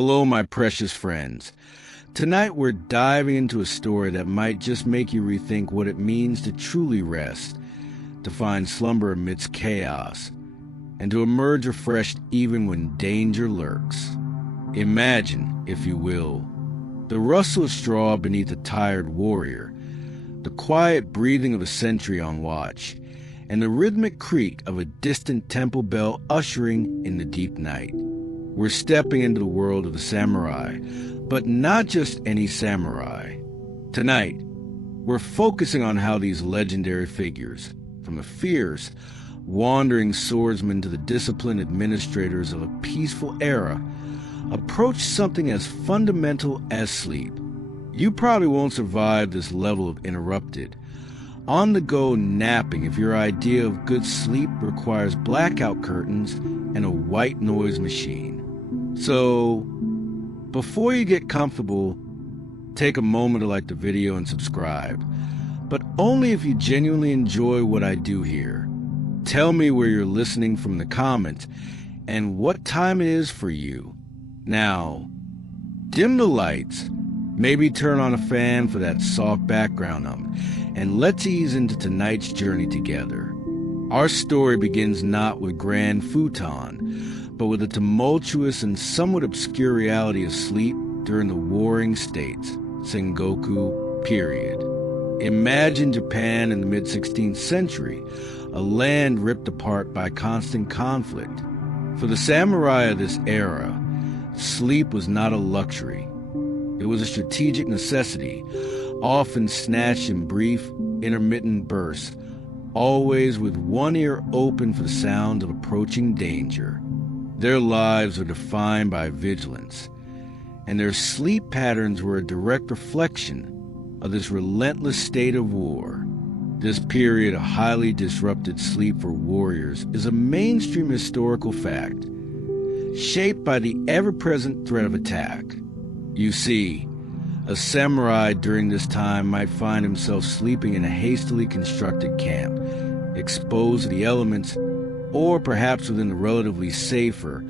Hello, my precious friends. Tonight we're diving into a story that might just make you rethink what it means to truly rest, to find slumber amidst chaos, and to emerge refreshed even when danger lurks. Imagine, if you will, the rustle of straw beneath a tired warrior, the quiet breathing of a sentry on watch, and the rhythmic creak of a distant temple bell ushering in the deep night. We're stepping into the world of the samurai, but not just any samurai. Tonight, we're focusing on how these legendary figures, from the fierce, wandering swordsmen to the disciplined administrators of a peaceful era, approach something as fundamental as sleep. You probably won't survive this level of interrupted, on-the-go napping if your idea of good sleep requires blackout curtains and a white noise machine. So, before you get comfortable, take a moment to like the video and subscribe, but only if you genuinely enjoy what I do here. Tell me where you're listening from in the comments and what time it is for you. Now, dim the lights, maybe turn on a fan for that soft background hum, and let's ease into tonight's journey together. Our story begins not with grand futon, but with the tumultuous and somewhat obscure reality of sleep during the Warring States, Sengoku period. Imagine Japan in the mid-16th century, a land ripped apart by constant conflict. For the samurai of this era, sleep was not a luxury. It was a strategic necessity, often snatched in brief, intermittent bursts, always with one ear open for the sound of approaching danger. Their lives were defined by vigilance, and their sleep patterns were a direct reflection of this relentless state of war. This period of highly disrupted sleep for warriors is a mainstream historical fact, shaped by the ever-present threat of attack. You see, a samurai during this time might find himself sleeping in a hastily constructed camp, exposed to the elements, or perhaps within the relatively safer,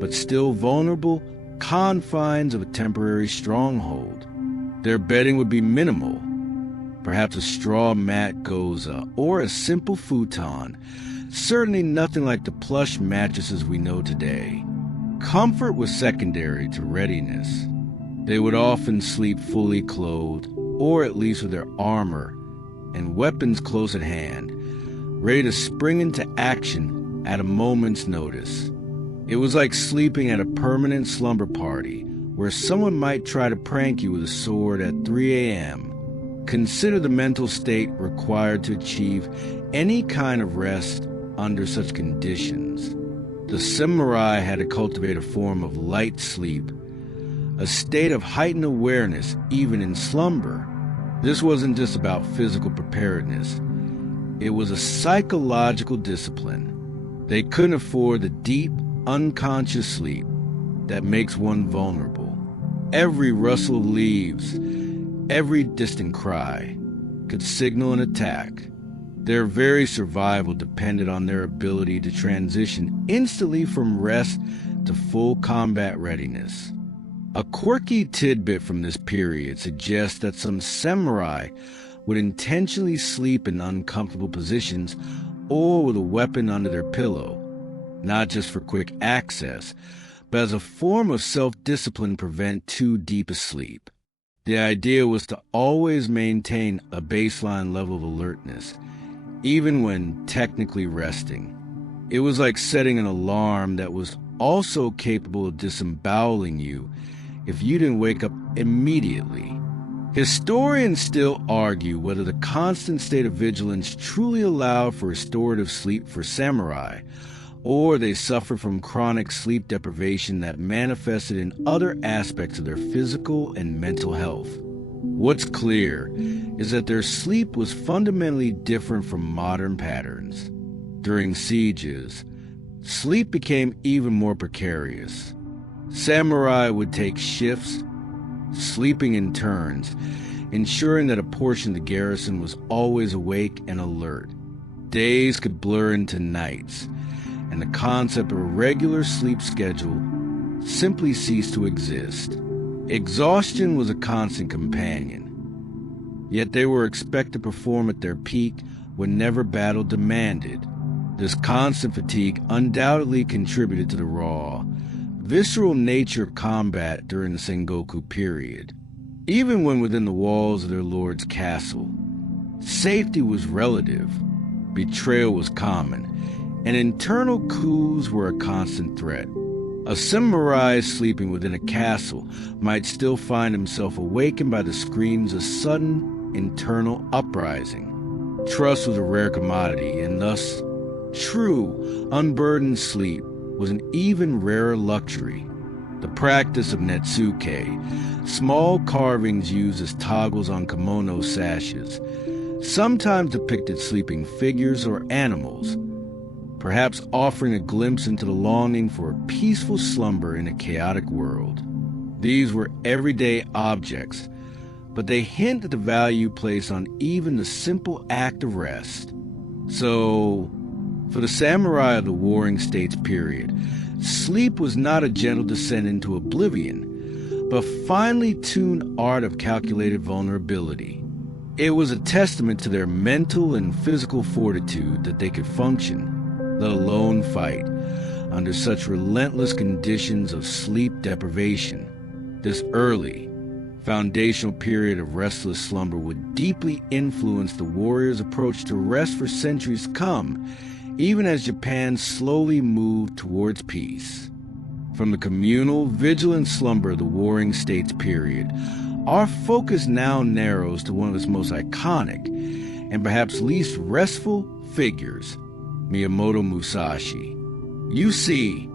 but still vulnerable, confines of a temporary stronghold. Their bedding would be minimal, perhaps a straw mat goza, or a simple futon, certainly nothing like the plush mattresses we know today. Comfort was secondary to readiness. They would often sleep fully clothed, or at least with their armor and weapons close at hand, ready to spring into action at a moment's notice. It was like sleeping at a permanent slumber party, where someone might try to prank you with a sword at 3 a.m. Consider the mental state required to achieve any kind of rest under such conditions. The samurai had to cultivate a form of light sleep, a state of heightened awareness even in slumber. This wasn't just about physical preparedness. It was a psychological discipline. They couldn't afford the deep, unconscious sleep that makes one vulnerable. Every rustle of leaves, every distant cry could signal an attack. Their very survival depended on their ability to transition instantly from rest to full combat readiness. A quirky tidbit from this period suggests that some samurai would intentionally sleep in uncomfortable positions or with a weapon under their pillow, not just for quick access, but as a form of self-discipline to prevent too deep a sleep. The idea was to always maintain a baseline level of alertness, even when technically resting. It was like setting an alarm that was also capable of disemboweling you if you didn't wake up immediately. Historians still argue whether the constant state of vigilance truly allowed for restorative sleep for samurai, or they suffered from chronic sleep deprivation that manifested in other aspects of their physical and mental health. What's clear is that their sleep was fundamentally different from modern patterns. During sieges, sleep became even more precarious. Samurai would take shifts, sleeping in turns, ensuring that a portion of the garrison was always awake and alert. Days could blur into nights, and the concept of a regular sleep schedule simply ceased to exist. Exhaustion was a constant companion, yet they were expected to perform at their peak whenever battle demanded. This constant fatigue undoubtedly contributed to the raw, visceral nature of combat during the Sengoku period. Even when within the walls of their lord's castle, safety was relative, betrayal was common, and internal coups were a constant threat. A samurai sleeping within a castle might still find himself awakened by the screams of sudden internal uprising. Trust was a rare commodity, and thus, true, unburdened sleep was an even rarer luxury. The practice of netsuke, small carvings used as toggles on kimono sashes, sometimes depicted sleeping figures or animals, perhaps offering a glimpse into the longing for a peaceful slumber in a chaotic world. These were everyday objects, but they hint at the value placed on even the simple act of rest. So, for the samurai of the Warring States period, sleep was not a gentle descent into oblivion, but finely tuned art of calculated vulnerability. It was a testament to their mental and physical fortitude that they could function, let alone fight, under such relentless conditions of sleep deprivation. This early, foundational period of restless slumber would deeply influence the warrior's approach to rest for centuries to come, even as Japan slowly moved towards peace. From the communal, vigilant slumber of the Warring States period, our focus now narrows to one of its most iconic and perhaps least restful figures, Miyamoto Musashi. You see,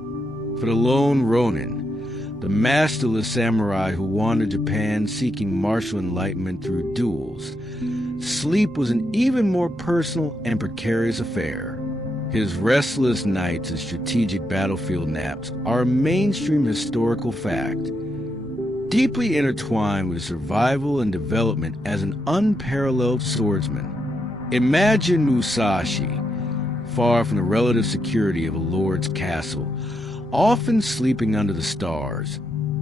for the lone Ronin, the masterless samurai who wandered Japan seeking martial enlightenment through duels, sleep was an even more personal and precarious affair. His restless nights and strategic battlefield naps are a mainstream historical fact, deeply intertwined with survival and development as an unparalleled swordsman. Imagine Musashi, far from the relative security of a lord's castle, often sleeping under the stars,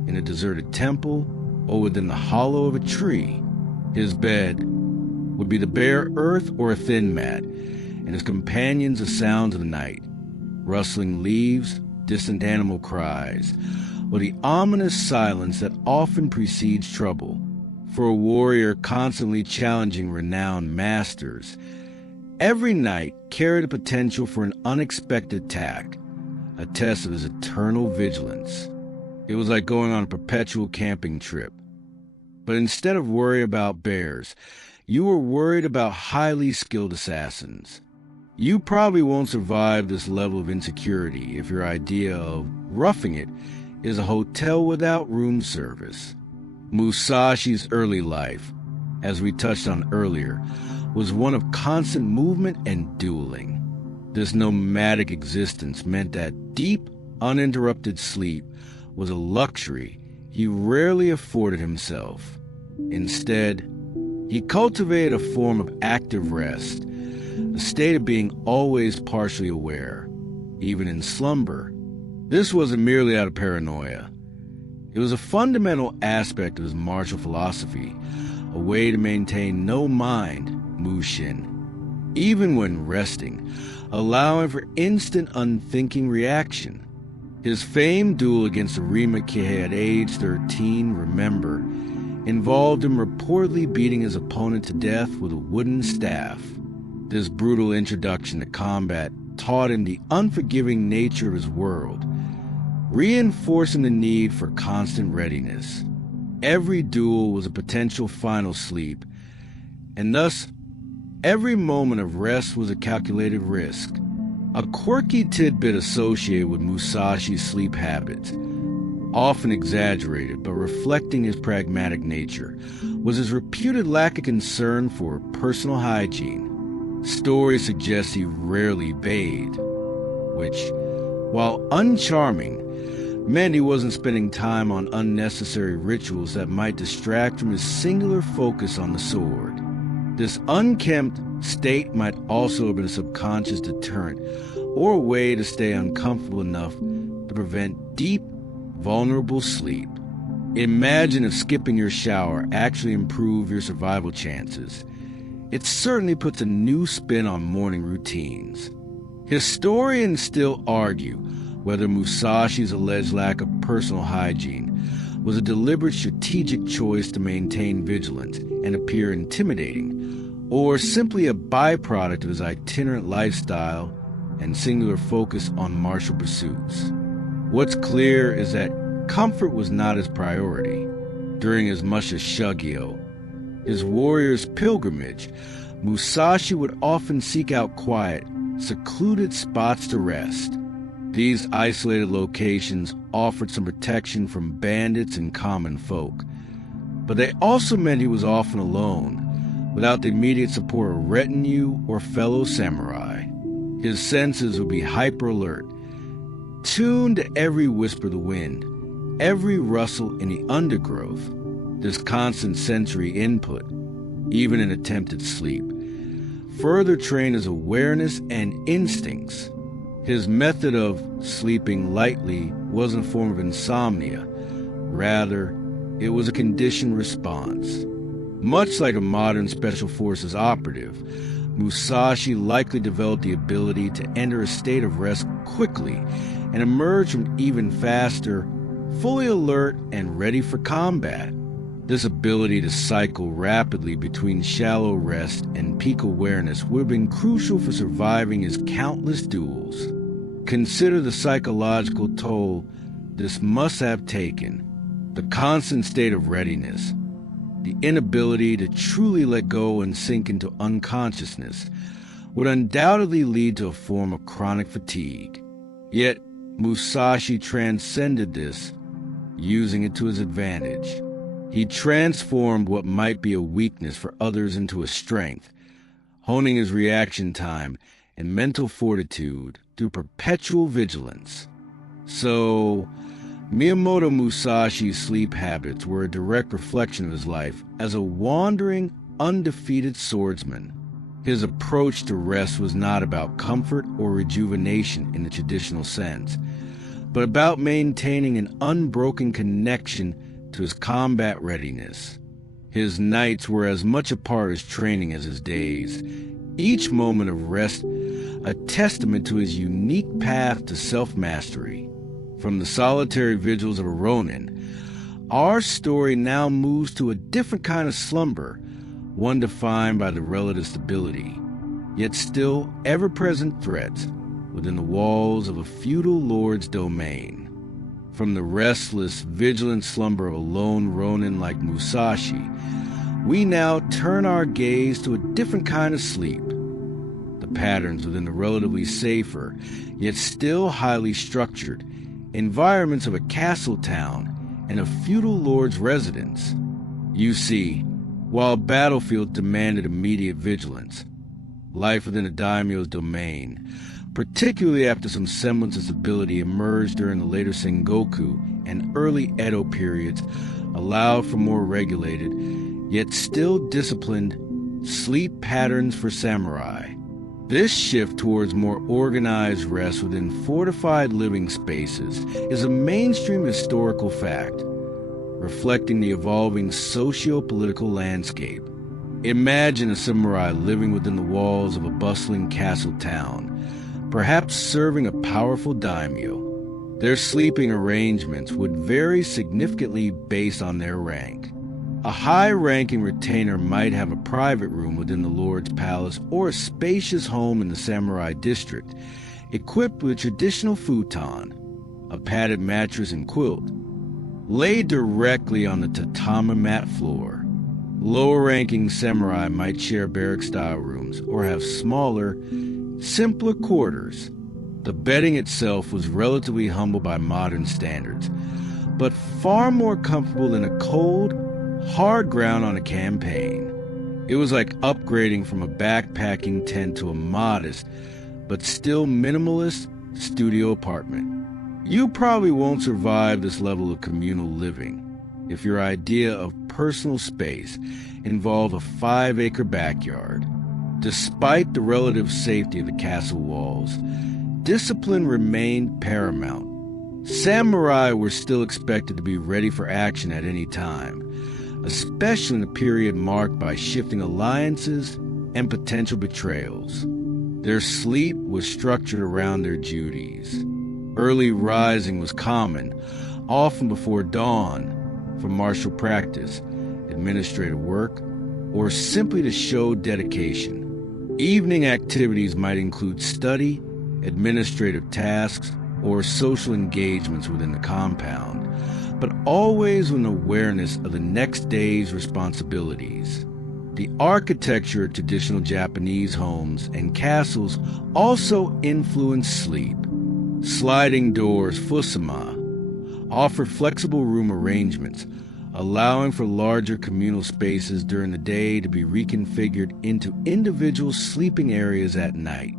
in a deserted temple, or within the hollow of a tree. His bed would be the bare earth or a thin mat, and his companions the sounds of the night, rustling leaves, distant animal cries, or the ominous silence that often precedes trouble. For a warrior constantly challenging renowned masters, every night carried a potential for an unexpected attack, a test of his eternal vigilance. It was like going on a perpetual camping trip. But instead of worry about bears, you were worried about highly skilled assassins. You probably won't survive this level of insecurity if your idea of roughing it is a hotel without room service. Musashi's early life, as we touched on earlier, was one of constant movement and dueling. This nomadic existence meant that deep, uninterrupted sleep was a luxury he rarely afforded himself. Instead, he cultivated a form of active rest, a state of being always partially aware, even in slumber. This wasn't merely out of paranoia. It was a fundamental aspect of his martial philosophy, a way to maintain no mind, Mushin, even when resting, allowing for instant unthinking reaction. His famed duel against Arima Kihei at age 13, remember, involved him reportedly beating his opponent to death with a wooden staff. This brutal introduction to combat taught him the unforgiving nature of his world, reinforcing the need for constant readiness. Every duel was a potential final sleep, and thus every moment of rest was a calculated risk. A quirky tidbit associated with Musashi's sleep habits, often exaggerated but reflecting his pragmatic nature, was his reputed lack of concern for personal hygiene. Stories suggest he rarely bathed, which, while uncharming, meant he wasn't spending time on unnecessary rituals that might distract from his singular focus on the sword. This unkempt state might also have been a subconscious deterrent or a way to stay uncomfortable enough to prevent deep, vulnerable sleep. Imagine if skipping your shower actually improved your survival chances. It certainly puts a new spin on morning routines. Historians still argue whether Musashi's alleged lack of personal hygiene was a deliberate strategic choice to maintain vigilance and appear intimidating, or simply a byproduct of his itinerant lifestyle and singular focus on martial pursuits. What's clear is that comfort was not his priority. During his Musha Shugyo, his warrior's pilgrimage, Musashi would often seek out quiet, secluded spots to rest. These isolated locations offered some protection from bandits and common folk, but they also meant he was often alone, without the immediate support of retinue or fellow samurai. His senses would be hyper-alert, tuned to every whisper of the wind, every rustle in the undergrowth. This constant sensory input, even in attempted sleep, further trained his awareness and instincts. His method of sleeping lightly wasn't a form of insomnia. Rather, it was a conditioned response. Much like a modern Special Forces operative, Musashi likely developed the ability to enter a state of rest quickly and emerge from even faster, fully alert and ready for combat. This ability to cycle rapidly between shallow rest and peak awareness would have been crucial for surviving his countless duels. Consider the psychological toll this must have taken. The constant state of readiness, the inability to truly let go and sink into unconsciousness, would undoubtedly lead to a form of chronic fatigue. Yet, Musashi transcended this, using it to his advantage. He transformed what might be a weakness for others into a strength, honing his reaction time and mental fortitude through perpetual vigilance. So, Miyamoto Musashi's sleep habits were a direct reflection of his life as a wandering, undefeated swordsman. His approach to rest was not about comfort or rejuvenation in the traditional sense, but about maintaining an unbroken connection to his combat readiness. His nights were as much a part of his training as his days, each moment of rest a testament to his unique path to self-mastery. From the solitary vigils of a Ronin, our story now moves to a different kind of slumber, one defined by the relative stability, yet still ever-present threats within the walls of a feudal lord's domain. From the restless, vigilant slumber of a lone Ronin like Musashi, we now turn our gaze to a different kind of sleep. The patterns within the relatively safer, yet still highly structured, environments of a castle town and a feudal lord's residence. You see, while battlefields demanded immediate vigilance, life within a daimyo's domain, particularly after some semblance of stability emerged during the later Sengoku and early Edo periods, allowed for more regulated, yet still disciplined, sleep patterns for samurai. This shift towards more organized rest within fortified living spaces is a mainstream historical fact, reflecting the evolving socio-political landscape. Imagine a samurai living within the walls of a bustling castle town, perhaps serving a powerful daimyo. Their sleeping arrangements would vary significantly based on their rank. A high-ranking retainer might have a private room within the lord's palace or a spacious home in the samurai district, equipped with a traditional futon, a padded mattress and quilt, laid directly on the tatami mat floor. Lower-ranking samurai might share barrack-style rooms or have smaller, simpler quarters. The bedding itself was relatively humble by modern standards, but far more comfortable than a cold, hard ground on a campaign. It was like upgrading from a backpacking tent to a modest, but still minimalist, studio apartment. You probably won't survive this level of communal living if your idea of personal space involved a 5-acre backyard. Despite the relative safety of the castle walls, discipline remained paramount. Samurai were still expected to be ready for action at any time, especially in a period marked by shifting alliances and potential betrayals. Their sleep was structured around their duties. Early rising was common, often before dawn, for martial practice, administrative work, or simply to show dedication. Evening activities might include study, administrative tasks, or social engagements within the compound, but always with an awareness of the next day's responsibilities. The architecture of traditional Japanese homes and castles also influenced sleep. Sliding doors, fusuma, offered flexible room arrangements, allowing for larger communal spaces during the day to be reconfigured into individual sleeping areas at night.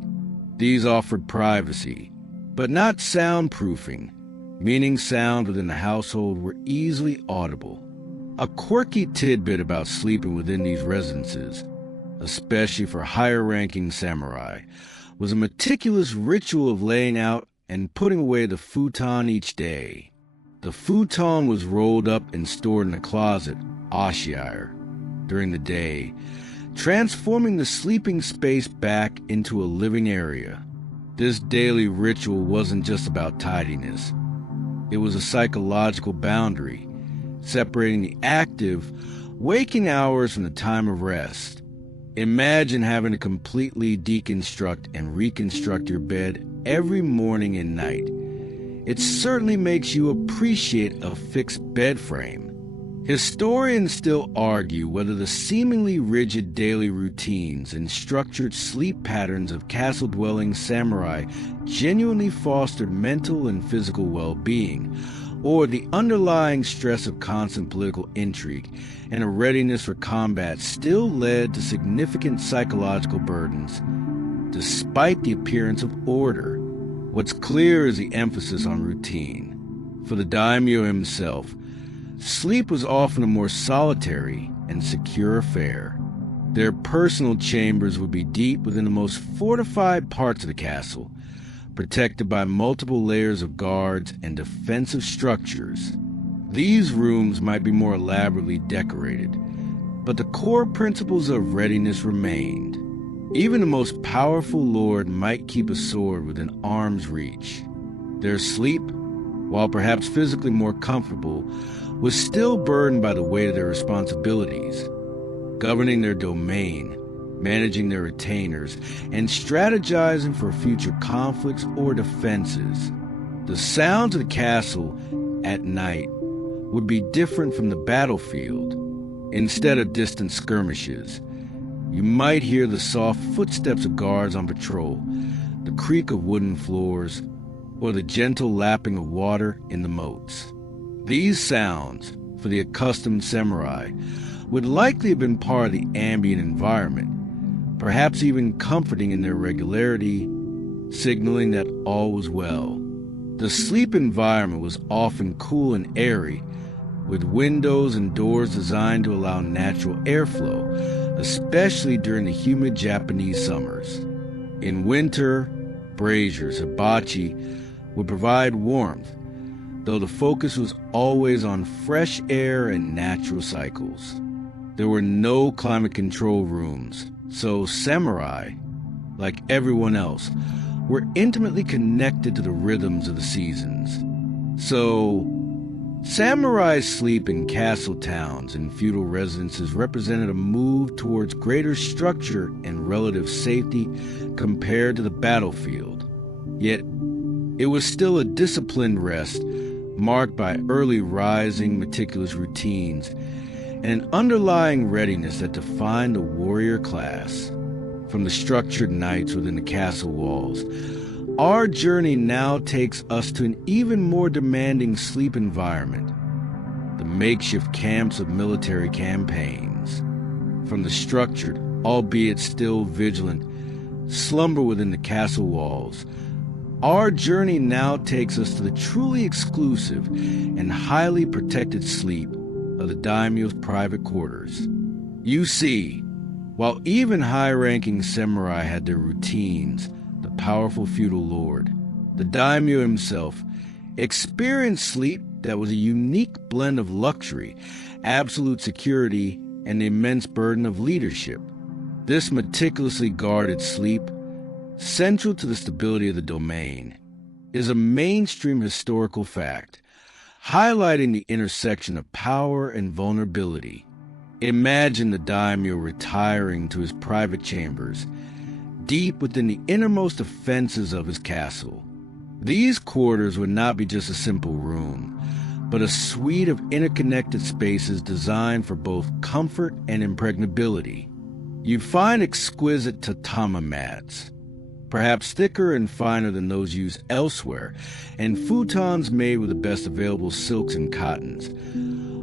These offered privacy, but not soundproofing, meaning sounds within the household were easily audible. A quirky tidbit about sleeping within these residences, especially for higher-ranking samurai, was a meticulous ritual of laying out and putting away the futon each day. The futon was rolled up and stored in a closet, ashiire, during the day, transforming the sleeping space back into a living area. This daily ritual wasn't just about tidiness. It was a psychological boundary, separating the active, waking hours from the time of rest. Imagine having to completely deconstruct and reconstruct your bed every morning and night. It certainly makes you appreciate a fixed bed frame. Historians still argue whether the seemingly rigid daily routines and structured sleep patterns of castle-dwelling samurai genuinely fostered mental and physical well-being, or the underlying stress of constant political intrigue and a readiness for combat still led to significant psychological burdens, despite the appearance of order. What's clear is the emphasis on routine. For the daimyo himself, sleep was often a more solitary and secure affair. Their personal chambers would be deep within the most fortified parts of the castle, protected by multiple layers of guards and defensive structures. These rooms might be more elaborately decorated, but the core principles of readiness remained. Even the most powerful lord might keep a sword within arm's reach. Their sleep, while perhaps physically more comfortable, was still burdened by the weight of their responsibilities, governing their domain, managing their retainers, and strategizing for future conflicts or defenses. The sounds of the castle at night would be different from the battlefield. Instead of distant skirmishes, you might hear the soft footsteps of guards on patrol, the creak of wooden floors, or the gentle lapping of water in the moats. These sounds, for the accustomed samurai, would likely have been part of the ambient environment, perhaps even comforting in their regularity, signaling that all was well. The sleep environment was often cool and airy, with windows and doors designed to allow natural airflow, especially during the humid Japanese summers. In winter, braziers, hibachi, would provide warmth, though the focus was always on fresh air and natural cycles. There were no climate control rooms, so samurai, like everyone else, were intimately connected to the rhythms of the seasons. So, samurai's sleep in castle towns and feudal residences represented a move towards greater structure and relative safety compared to the battlefield. Yet, it was still a disciplined rest marked by early rising, meticulous routines and an underlying readiness that defined the warrior class. From the structured nights within the castle walls, our journey now takes us to an even more demanding sleep environment, the makeshift camps of military campaigns. From the structured, albeit still vigilant, slumber within the castle walls, our journey now takes us to the truly exclusive and highly protected sleep of the daimyo's private quarters. You see, while even high-ranking samurai had their routines, the powerful feudal lord, the daimyo himself, experienced sleep that was a unique blend of luxury, absolute security, and the immense burden of leadership. This meticulously guarded sleep, central to the stability of the domain, is a mainstream historical fact, highlighting the intersection of power and vulnerability. Imagine the daimyo retiring to his private chambers, deep within the innermost defenses of his castle. These quarters would not be just a simple room, but a suite of interconnected spaces designed for both comfort and impregnability. You'd find exquisite tatami mats, perhaps thicker and finer than those used elsewhere, and futons made with the best available silks and cottons,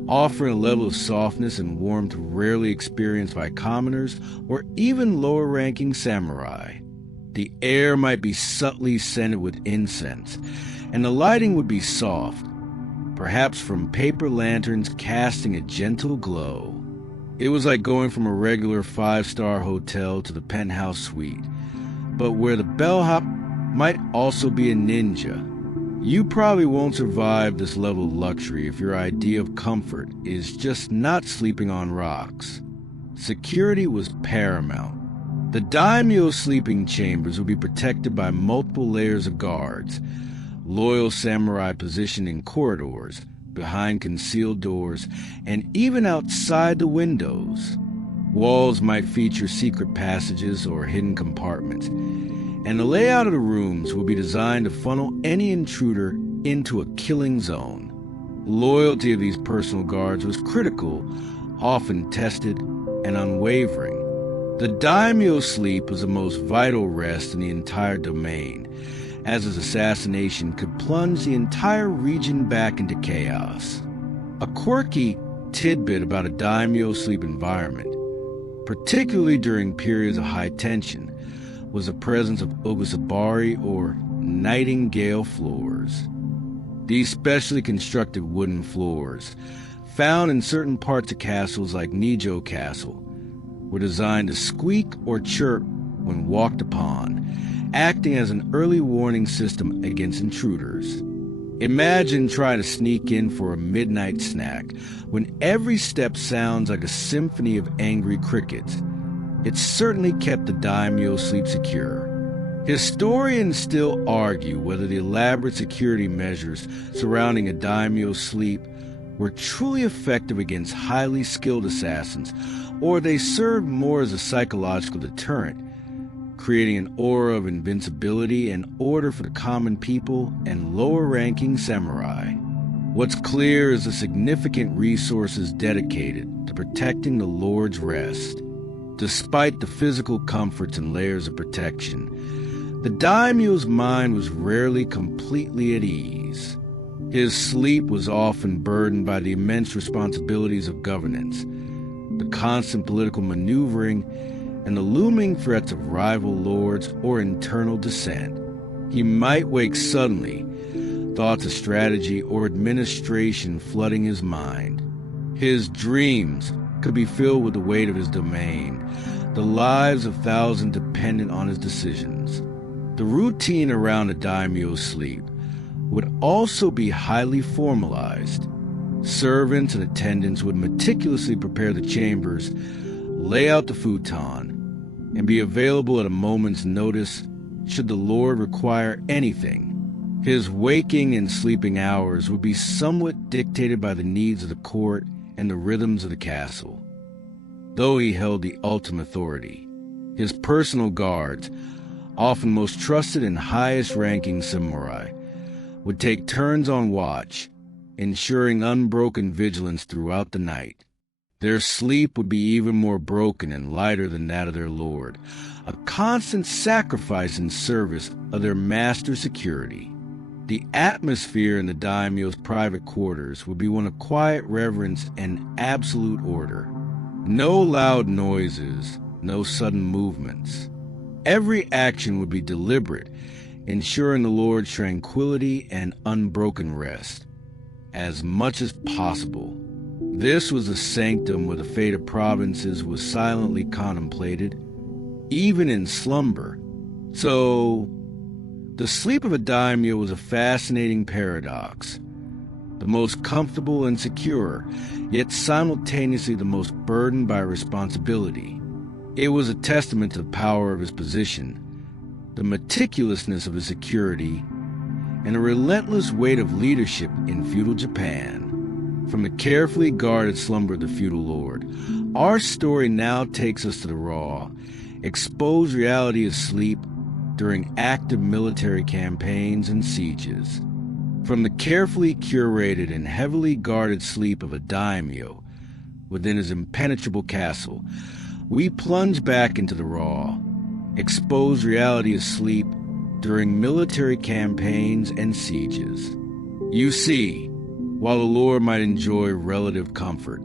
offering a level of softness and warmth rarely experienced by commoners or even lower-ranking samurai. The air might be subtly scented with incense, and the lighting would be soft, perhaps from paper lanterns casting a gentle glow. It was like going from a regular 5-star hotel to the penthouse suite, but where the bellhop might also be a ninja. You probably won't survive this level of luxury if your idea of comfort is just not sleeping on rocks. Security was paramount. The daimyo sleeping chambers would be protected by multiple layers of guards, loyal samurai positioned in corridors, behind concealed doors, and even outside the windows. Walls might feature secret passages or hidden compartments, and the layout of the rooms would be designed to funnel any intruder into a killing zone. Loyalty of these personal guards was critical, often tested, and unwavering. The daimyo's sleep was the most vital rest in the entire domain, as his assassination could plunge the entire region back into chaos. A quirky tidbit about a daimyo's sleep environment, particularly during periods of high tension, was the presence of ogusabari, or nightingale floors. These specially constructed wooden floors, found in certain parts of castles like Nijo Castle, were designed to squeak or chirp when walked upon, acting as an early warning system against intruders. Imagine trying to sneak in for a midnight snack when every step sounds like a symphony of angry crickets. It certainly kept the daimyo sleep secure. Historians still argue whether the elaborate security measures surrounding a daimyo's sleep were truly effective against highly skilled assassins, or they served more as a psychological deterrent, creating an aura of invincibility and order for the common people and lower-ranking samurai. What's clear is the significant resources dedicated to protecting the Lord's rest. Despite the physical comforts and layers of protection, the daimyo's mind was rarely completely at ease. His sleep was often burdened by the immense responsibilities of governance, the constant political maneuvering, and the looming threats of rival lords or internal dissent. He might wake suddenly, thoughts of strategy or administration flooding his mind. His dreams could be filled with the weight of his domain, the lives of thousands dependent on his decisions. The routine around a daimyo's sleep would also be highly formalized. Servants and attendants would meticulously prepare the chambers, lay out the futon, and be available at a moment's notice should the Lord require anything. His waking and sleeping hours would be somewhat dictated by the needs of the court and the rhythms of the castle. Though he held the ultimate authority, his personal guards, often most trusted and highest-ranking samurai, would take turns on watch, ensuring unbroken vigilance throughout the night. Their sleep would be even more broken and lighter than that of their lord, a constant sacrifice in service of their master's security. The atmosphere in the daimyo's private quarters would be one of quiet reverence and absolute order. No loud noises, no sudden movements. Every action would be deliberate, ensuring the Lord's tranquility and unbroken rest, as much as possible. This was a sanctum where the fate of provinces was silently contemplated, even in slumber. So, The sleep of a daimyo was a fascinating paradox. The most comfortable and secure, yet simultaneously the most burdened by responsibility. It was a testament to the power of his position, the meticulousness of his security, and the relentless weight of leadership in feudal Japan. From the carefully guarded slumber of the feudal lord, our story now takes us to the raw, exposed reality of sleep during active military campaigns and sieges. From the carefully curated and heavily guarded sleep of a daimyo within his impenetrable castle, we plunge back into the raw, exposed reality of sleep during military campaigns and sieges. You see, while the lord might enjoy relative comfort,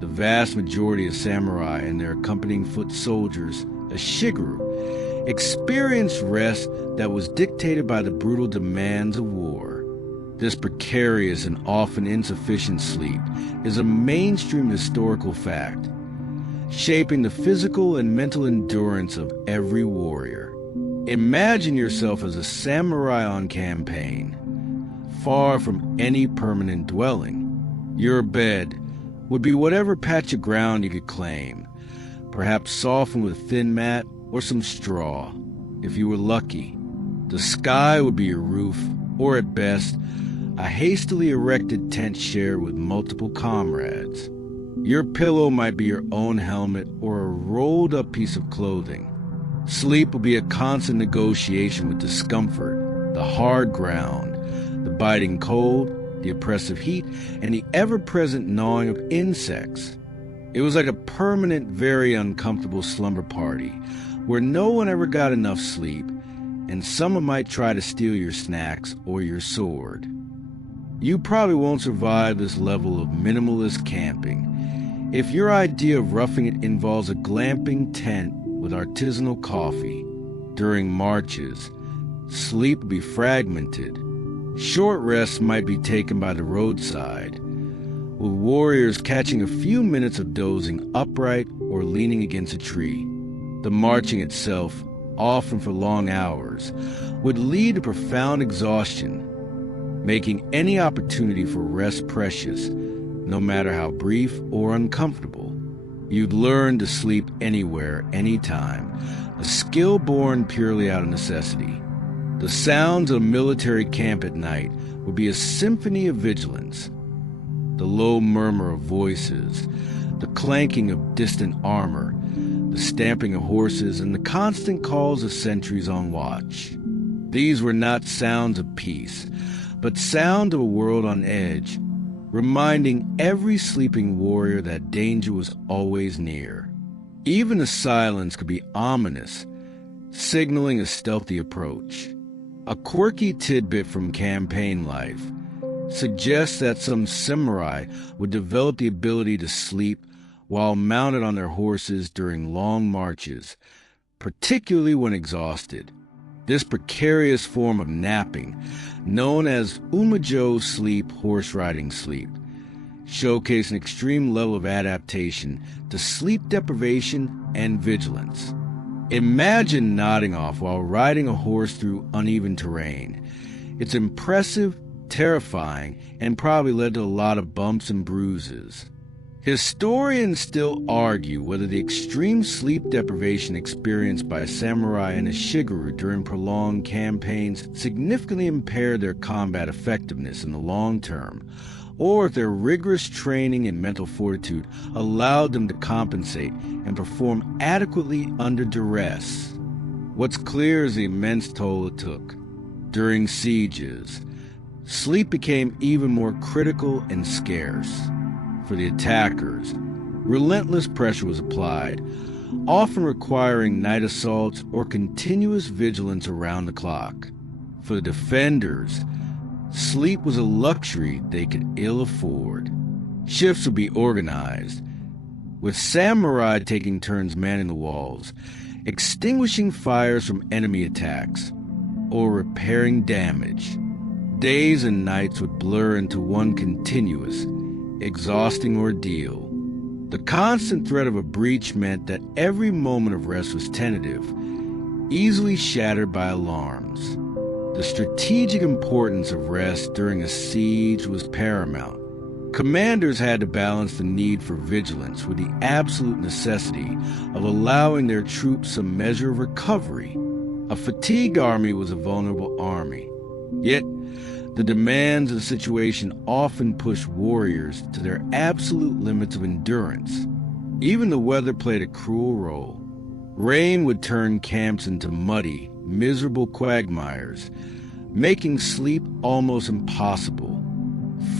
the vast majority of samurai and their accompanying foot soldiers, a shigeru, experienced rest that was dictated by the brutal demands of war. This precarious and often insufficient sleep is a mainstream historical fact, shaping the physical and mental endurance of every warrior. Imagine yourself as a samurai on campaign, far from any permanent dwelling. Your bed would be whatever patch of ground you could claim, perhaps softened with a thin mat or some straw. If you were lucky, the sky would be your roof, or at best, a hastily erected tent shared with multiple comrades. Your pillow might be your own helmet or a rolled-up piece of clothing. Sleep will be a constant negotiation with discomfort, the hard ground, the biting cold, the oppressive heat, and the ever-present gnawing of insects. It was like a permanent, very uncomfortable slumber party where no one ever got enough sleep, and someone might try to steal your snacks or your sword. You probably won't survive this level of minimalist camping. If your idea of roughing it involves a glamping tent with artisanal coffee, during marches, sleep will be fragmented. Short rests might be taken by the roadside, with warriors catching a few minutes of dozing upright or leaning against a tree. The marching itself, often for long hours, would lead to profound exhaustion, making any opportunity for rest precious, no matter how brief or uncomfortable. You'd learn to sleep anywhere, anytime, a skill born purely out of necessity. The sounds of a military camp at night would be a symphony of vigilance. The low murmur of voices, the clanking of distant armor, the stamping of horses, and the constant calls of sentries on watch. These were not sounds of peace, but sound of a world on edge, reminding every sleeping warrior that danger was always near. Even the silence could be ominous, signaling a stealthy approach. A quirky tidbit from campaign life suggests that some samurai would develop the ability to sleep while mounted on their horses during long marches, particularly when exhausted. This precarious form of napping, known as umajo sleep, horse riding sleep, showcased an extreme level of adaptation to sleep deprivation and vigilance. Imagine nodding off while riding a horse through uneven terrain. It's impressive, terrifying, and probably led to a lot of bumps and bruises. Historians still argue whether the extreme sleep deprivation experienced by a samurai and a shigeru during prolonged campaigns significantly impaired their combat effectiveness in the long term, or if their rigorous training and mental fortitude allowed them to compensate and perform adequately under duress. What's clear is the immense toll it took. During sieges, sleep became even more critical and scarce. For the attackers, relentless pressure was applied, often requiring night assaults or continuous vigilance around the clock. For the defenders, sleep was a luxury they could ill afford. Shifts would be organized, with samurai taking turns manning the walls, extinguishing fires from enemy attacks, or repairing damage. Days and nights would blur into one continuous, exhausting ordeal. The constant threat of a breach meant that every moment of rest was tentative, easily shattered by alarms. The strategic importance of rest during a siege was paramount. Commanders had to balance the need for vigilance with the absolute necessity of allowing their troops some measure of recovery. A fatigued army was a vulnerable army. Yet, the demands of the situation often pushed warriors to their absolute limits of endurance. Even the weather played a cruel role. Rain would turn camps into muddy, miserable quagmires, making sleep almost impossible.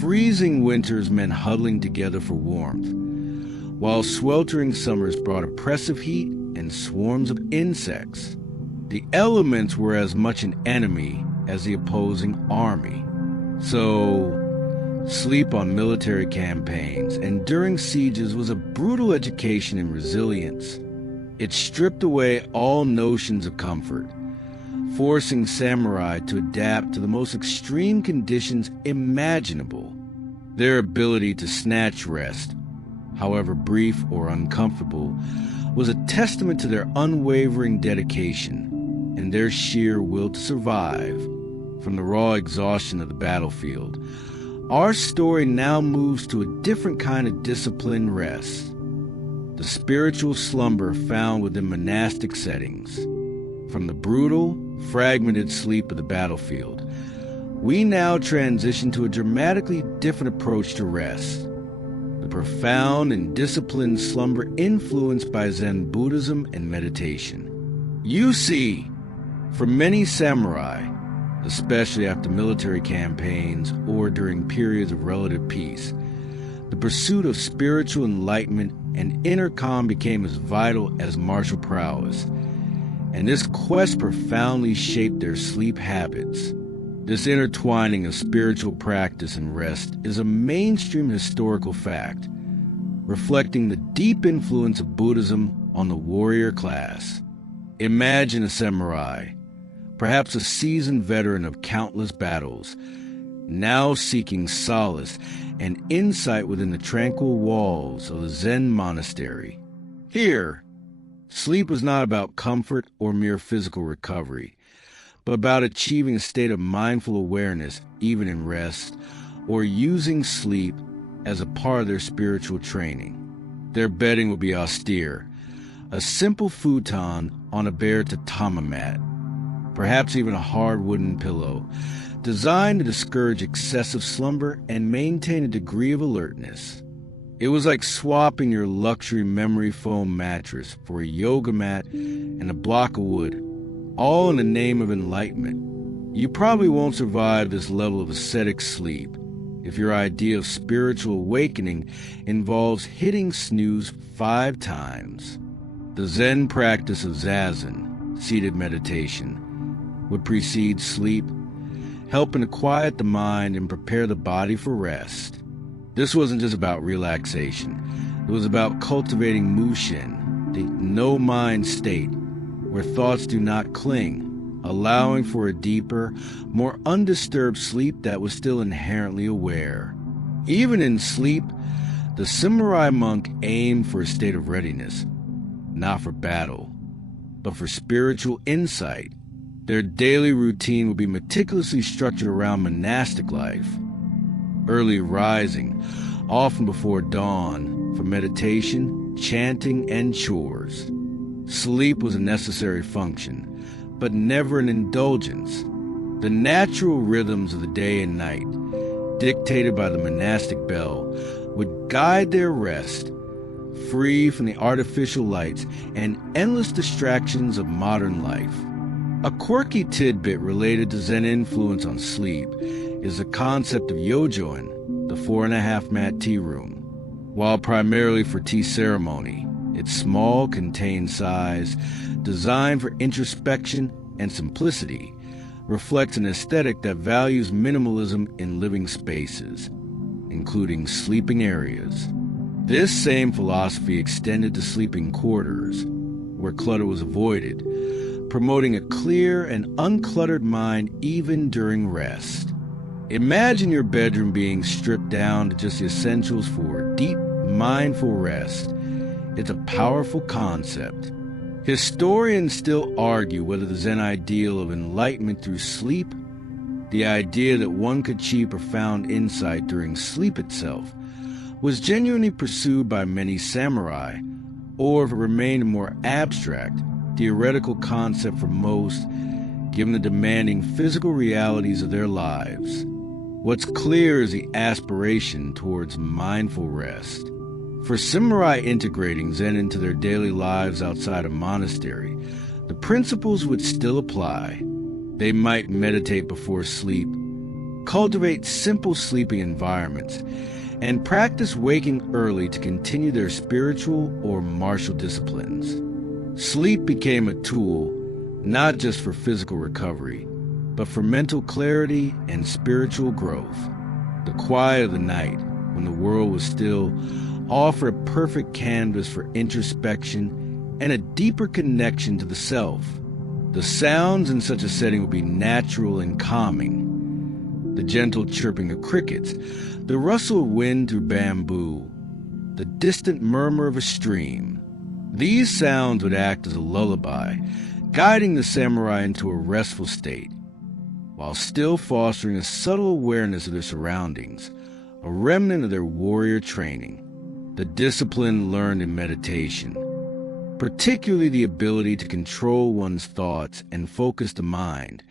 Freezing winters meant huddling together for warmth, while sweltering summers brought oppressive heat and swarms of insects. The elements were as much an enemy as the opposing army. So, sleep on military campaigns and during sieges was a brutal education in resilience. It stripped away all notions of comfort, forcing samurai to adapt to the most extreme conditions imaginable. Their ability to snatch rest, however brief or uncomfortable, was a testament to their unwavering dedication and their sheer will to survive. From the raw exhaustion of the battlefield, our story now moves to a different kind of disciplined rest. The spiritual slumber found within monastic settings. From the brutal, fragmented sleep of the battlefield, we now transition to a dramatically different approach to rest. The profound and disciplined slumber influenced by Zen Buddhism and meditation. You see, for many samurai, especially after military campaigns or during periods of relative peace, the pursuit of spiritual enlightenment and inner calm became as vital as martial prowess, and this quest profoundly shaped their sleep habits. This intertwining of spiritual practice and rest is a mainstream historical fact, reflecting the deep influence of Buddhism on the warrior class. Imagine a samurai, perhaps a seasoned veteran of countless battles, now seeking solace and insight within the tranquil walls of the Zen monastery. Here, sleep was not about comfort or mere physical recovery, but about achieving a state of mindful awareness even in rest, or using sleep as a part of their spiritual training. Their bedding would be austere, a simple futon on a bare tatami mat, perhaps even a hard wooden pillow, designed to discourage excessive slumber and maintain a degree of alertness. It was like swapping your luxury memory foam mattress for a yoga mat and a block of wood, all in the name of enlightenment. You probably won't survive this level of ascetic sleep if your idea of spiritual awakening involves hitting snooze 5 times. The Zen practice of zazen, seated meditation, would precede sleep, helping to quiet the mind and prepare the body for rest. This wasn't just about relaxation. It was about cultivating mushin, the no-mind state, where thoughts do not cling, allowing for a deeper, more undisturbed sleep that was still inherently aware. Even in sleep, the samurai monk aimed for a state of readiness, not for battle, but for spiritual insight. Their daily routine would be meticulously structured around monastic life. Early rising, often before dawn, for meditation, chanting, and chores. Sleep was a necessary function, but never an indulgence. The natural rhythms of the day and night, dictated by the monastic bell, would guide their rest, free from the artificial lights and endless distractions of modern life. A quirky tidbit related to Zen influence on sleep is the concept of yojoin, the 4.5 mat tea room. While primarily for tea ceremony, its small, contained size, designed for introspection and simplicity, reflects an aesthetic that values minimalism in living spaces, including sleeping areas. This same philosophy extended to sleeping quarters, where clutter was avoided, promoting a clear and uncluttered mind even during rest. Imagine your bedroom being stripped down to just the essentials for deep, mindful rest. It's a powerful concept. Historians still argue whether the Zen ideal of enlightenment through sleep The idea that one could achieve profound insight during sleep itself was genuinely pursued by many samurai, or if it remained a more abstract, theoretical concept for most, given the demanding physical realities of their lives. What's clear is the aspiration towards mindful rest. For samurai integrating Zen into their daily lives outside a monastery, the principles would still apply. They might meditate before sleep, cultivate simple sleeping environments, and practice waking early to continue their spiritual or martial disciplines. Sleep became a tool not just for physical recovery, but for mental clarity and spiritual growth. The quiet of the night, when the world was still, offered a perfect canvas for introspection and a deeper connection to the self. The sounds in such a setting would be natural and calming. The gentle chirping of crickets, the rustle of wind through bamboo, the distant murmur of a stream. These sounds would act as a lullaby, guiding the samurai into a restful state, while still fostering a subtle awareness of their surroundings, a remnant of their warrior training, the discipline learned in meditation, particularly the ability to control one's thoughts and focus the mind,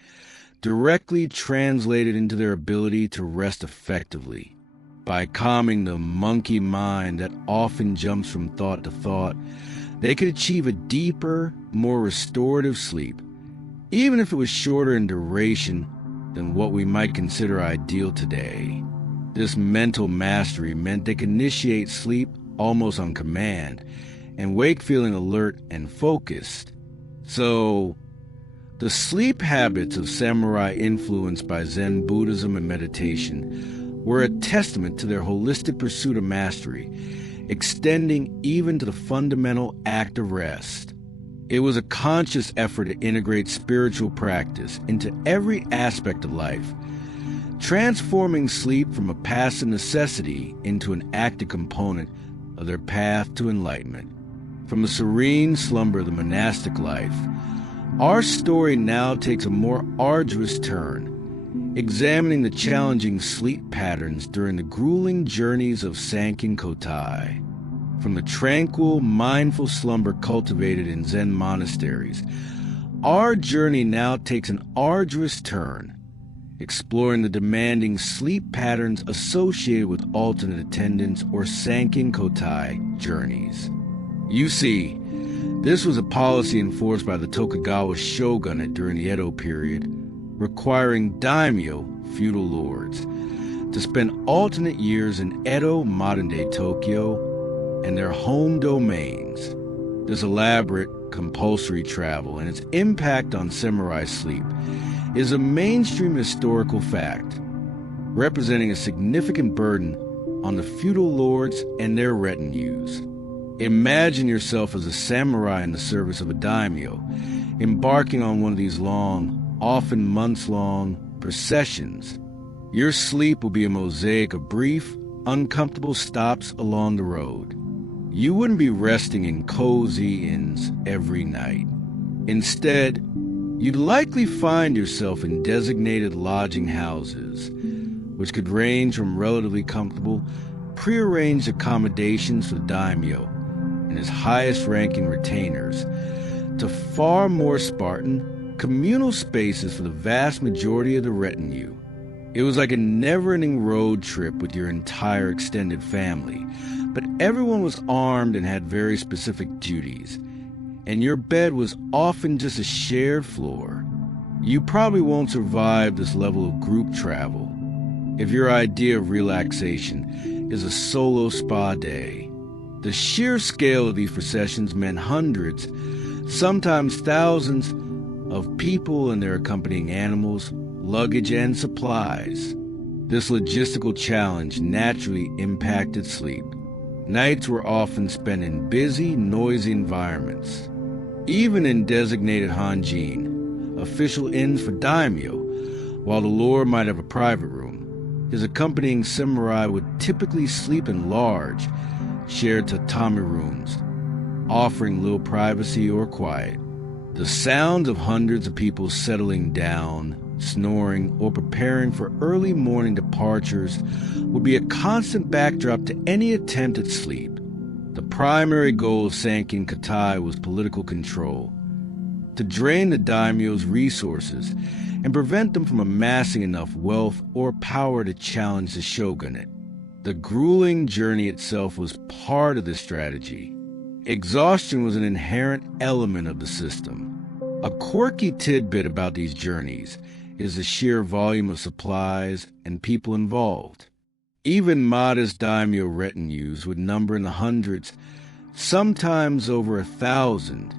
directly translated into their ability to rest effectively. By calming the monkey mind that often jumps from thought to thought, they could achieve a deeper, more restorative sleep, even if it was shorter in duration than what we might consider ideal today. This mental mastery meant they could initiate sleep almost on command and wake feeling alert and focused. So, the sleep habits of samurai influenced by Zen Buddhism and meditation were a testament to their holistic pursuit of mastery, extending even to the fundamental act of rest. It was a conscious effort to integrate spiritual practice into every aspect of life, transforming sleep from a passive necessity into an active component of their path to enlightenment. From the serene slumber of the monastic life, our story now takes a more arduous turn, examining the challenging sleep patterns during the grueling journeys of Sankin Kotai. From the tranquil, mindful slumber cultivated in Zen monasteries, our journey now takes an arduous turn, exploring the demanding sleep patterns associated with alternate attendance or Sankin Kotai journeys. You see, this was a policy enforced by the Tokugawa shogunate during the Edo period, requiring daimyo, feudal lords, to spend alternate years in Edo, modern-day Tokyo, and their home domains. This elaborate, compulsory travel and its impact on samurai sleep is a mainstream historical fact, representing a significant burden on the feudal lords and their retinues. Imagine yourself as a samurai in the service of a daimyo, embarking on one of these long, often months-long processions. Your sleep will be a mosaic of brief, uncomfortable stops along the road. You wouldn't be resting in cozy inns every night. Instead, you'd likely find yourself in designated lodging houses, which could range from relatively comfortable, prearranged accommodations for the daimyo and his highest-ranking retainers, to far more Spartan, communal spaces for the vast majority of the retinue. It was like a never-ending road trip with your entire extended family, but everyone was armed and had very specific duties, and your bed was often just a shared floor. You probably won't survive this level of group travel if your idea of relaxation is a solo spa day. The sheer scale of these processions meant hundreds, sometimes thousands, of people and their accompanying animals, luggage, and supplies. This logistical challenge naturally impacted sleep. Nights were often spent in busy, noisy environments. Even in designated hanjin, official inns for daimyo, while the lord might have a private room, his accompanying samurai would typically sleep in large, shared tatami rooms, offering little privacy or quiet. The sounds of hundreds of people settling down, snoring, or preparing for early morning departures would be a constant backdrop to any attempt at sleep. The primary goal of Sankin Kotai was political control, to drain the daimyo's resources and prevent them from amassing enough wealth or power to challenge the shogunate. The grueling journey itself was part of the strategy. Exhaustion was an inherent element of the system. A quirky tidbit about these journeys is the sheer volume of supplies and people involved. Even modest daimyo retinues would number in the hundreds, sometimes over 1,000.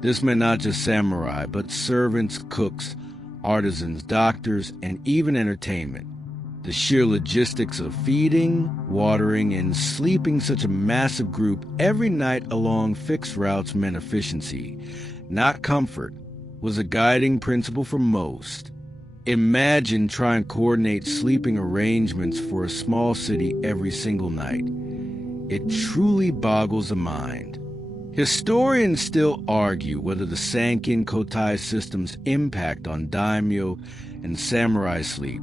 This meant not just samurai, but servants, cooks, artisans, doctors, and even entertainment. The sheer logistics of feeding, watering, and sleeping such a massive group every night along fixed routes meant efficiency, not comfort, was a guiding principle for most. Imagine trying to coordinate sleeping arrangements for a small city every single night. It truly boggles the mind. Historians still argue whether the Sankin Kotai system's impact on daimyo and samurai sleep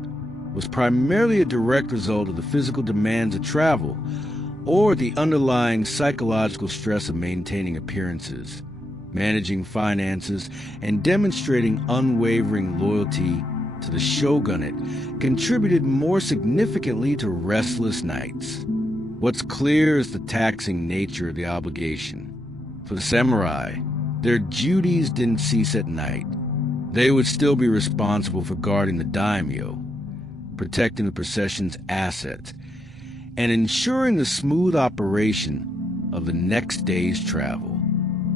was primarily a direct result of the physical demands of travel or the underlying psychological stress of maintaining appearances, managing finances, and demonstrating unwavering loyalty to the shogunate contributed more significantly to restless nights. What's clear is the taxing nature of the obligation. For the samurai, their duties didn't cease at night. They would still be responsible for guarding the daimyo, protecting the procession's assets, and ensuring the smooth operation of the next day's travel.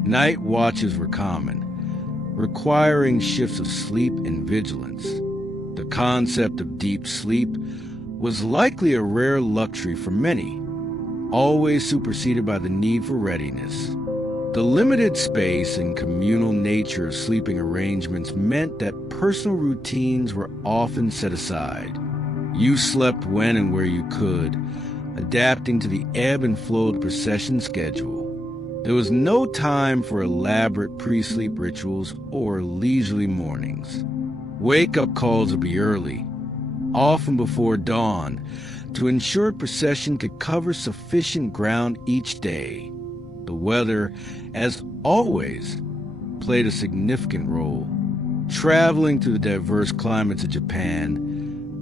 Night watches were common, requiring shifts of sleep and vigilance. The concept of deep sleep was likely a rare luxury for many, always superseded by the need for readiness. The limited space and communal nature of sleeping arrangements meant that personal routines were often set aside. You slept when and where you could, adapting to the ebb and flow of the procession schedule. There was no time for elaborate pre-sleep rituals or leisurely mornings. Wake-up calls would be early, often before dawn, to ensure procession could cover sufficient ground each day. The weather, as always, played a significant role. Traveling through the diverse climates of Japan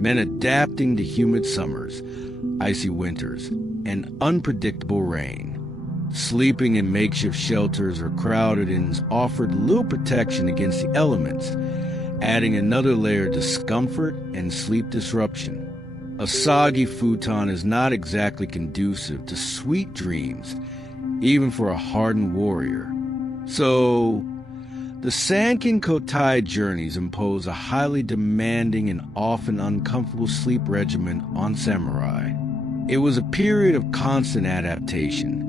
meant adapting to humid summers, icy winters, and unpredictable rain. Sleeping in makeshift shelters or crowded inns offered little protection against the elements, adding another layer of discomfort and sleep disruption. A soggy futon is not exactly conducive to sweet dreams, even for a hardened warrior. So, the Sankin Kotai journeys impose a highly demanding and often uncomfortable sleep regimen on samurai. It was a period of constant adaptation,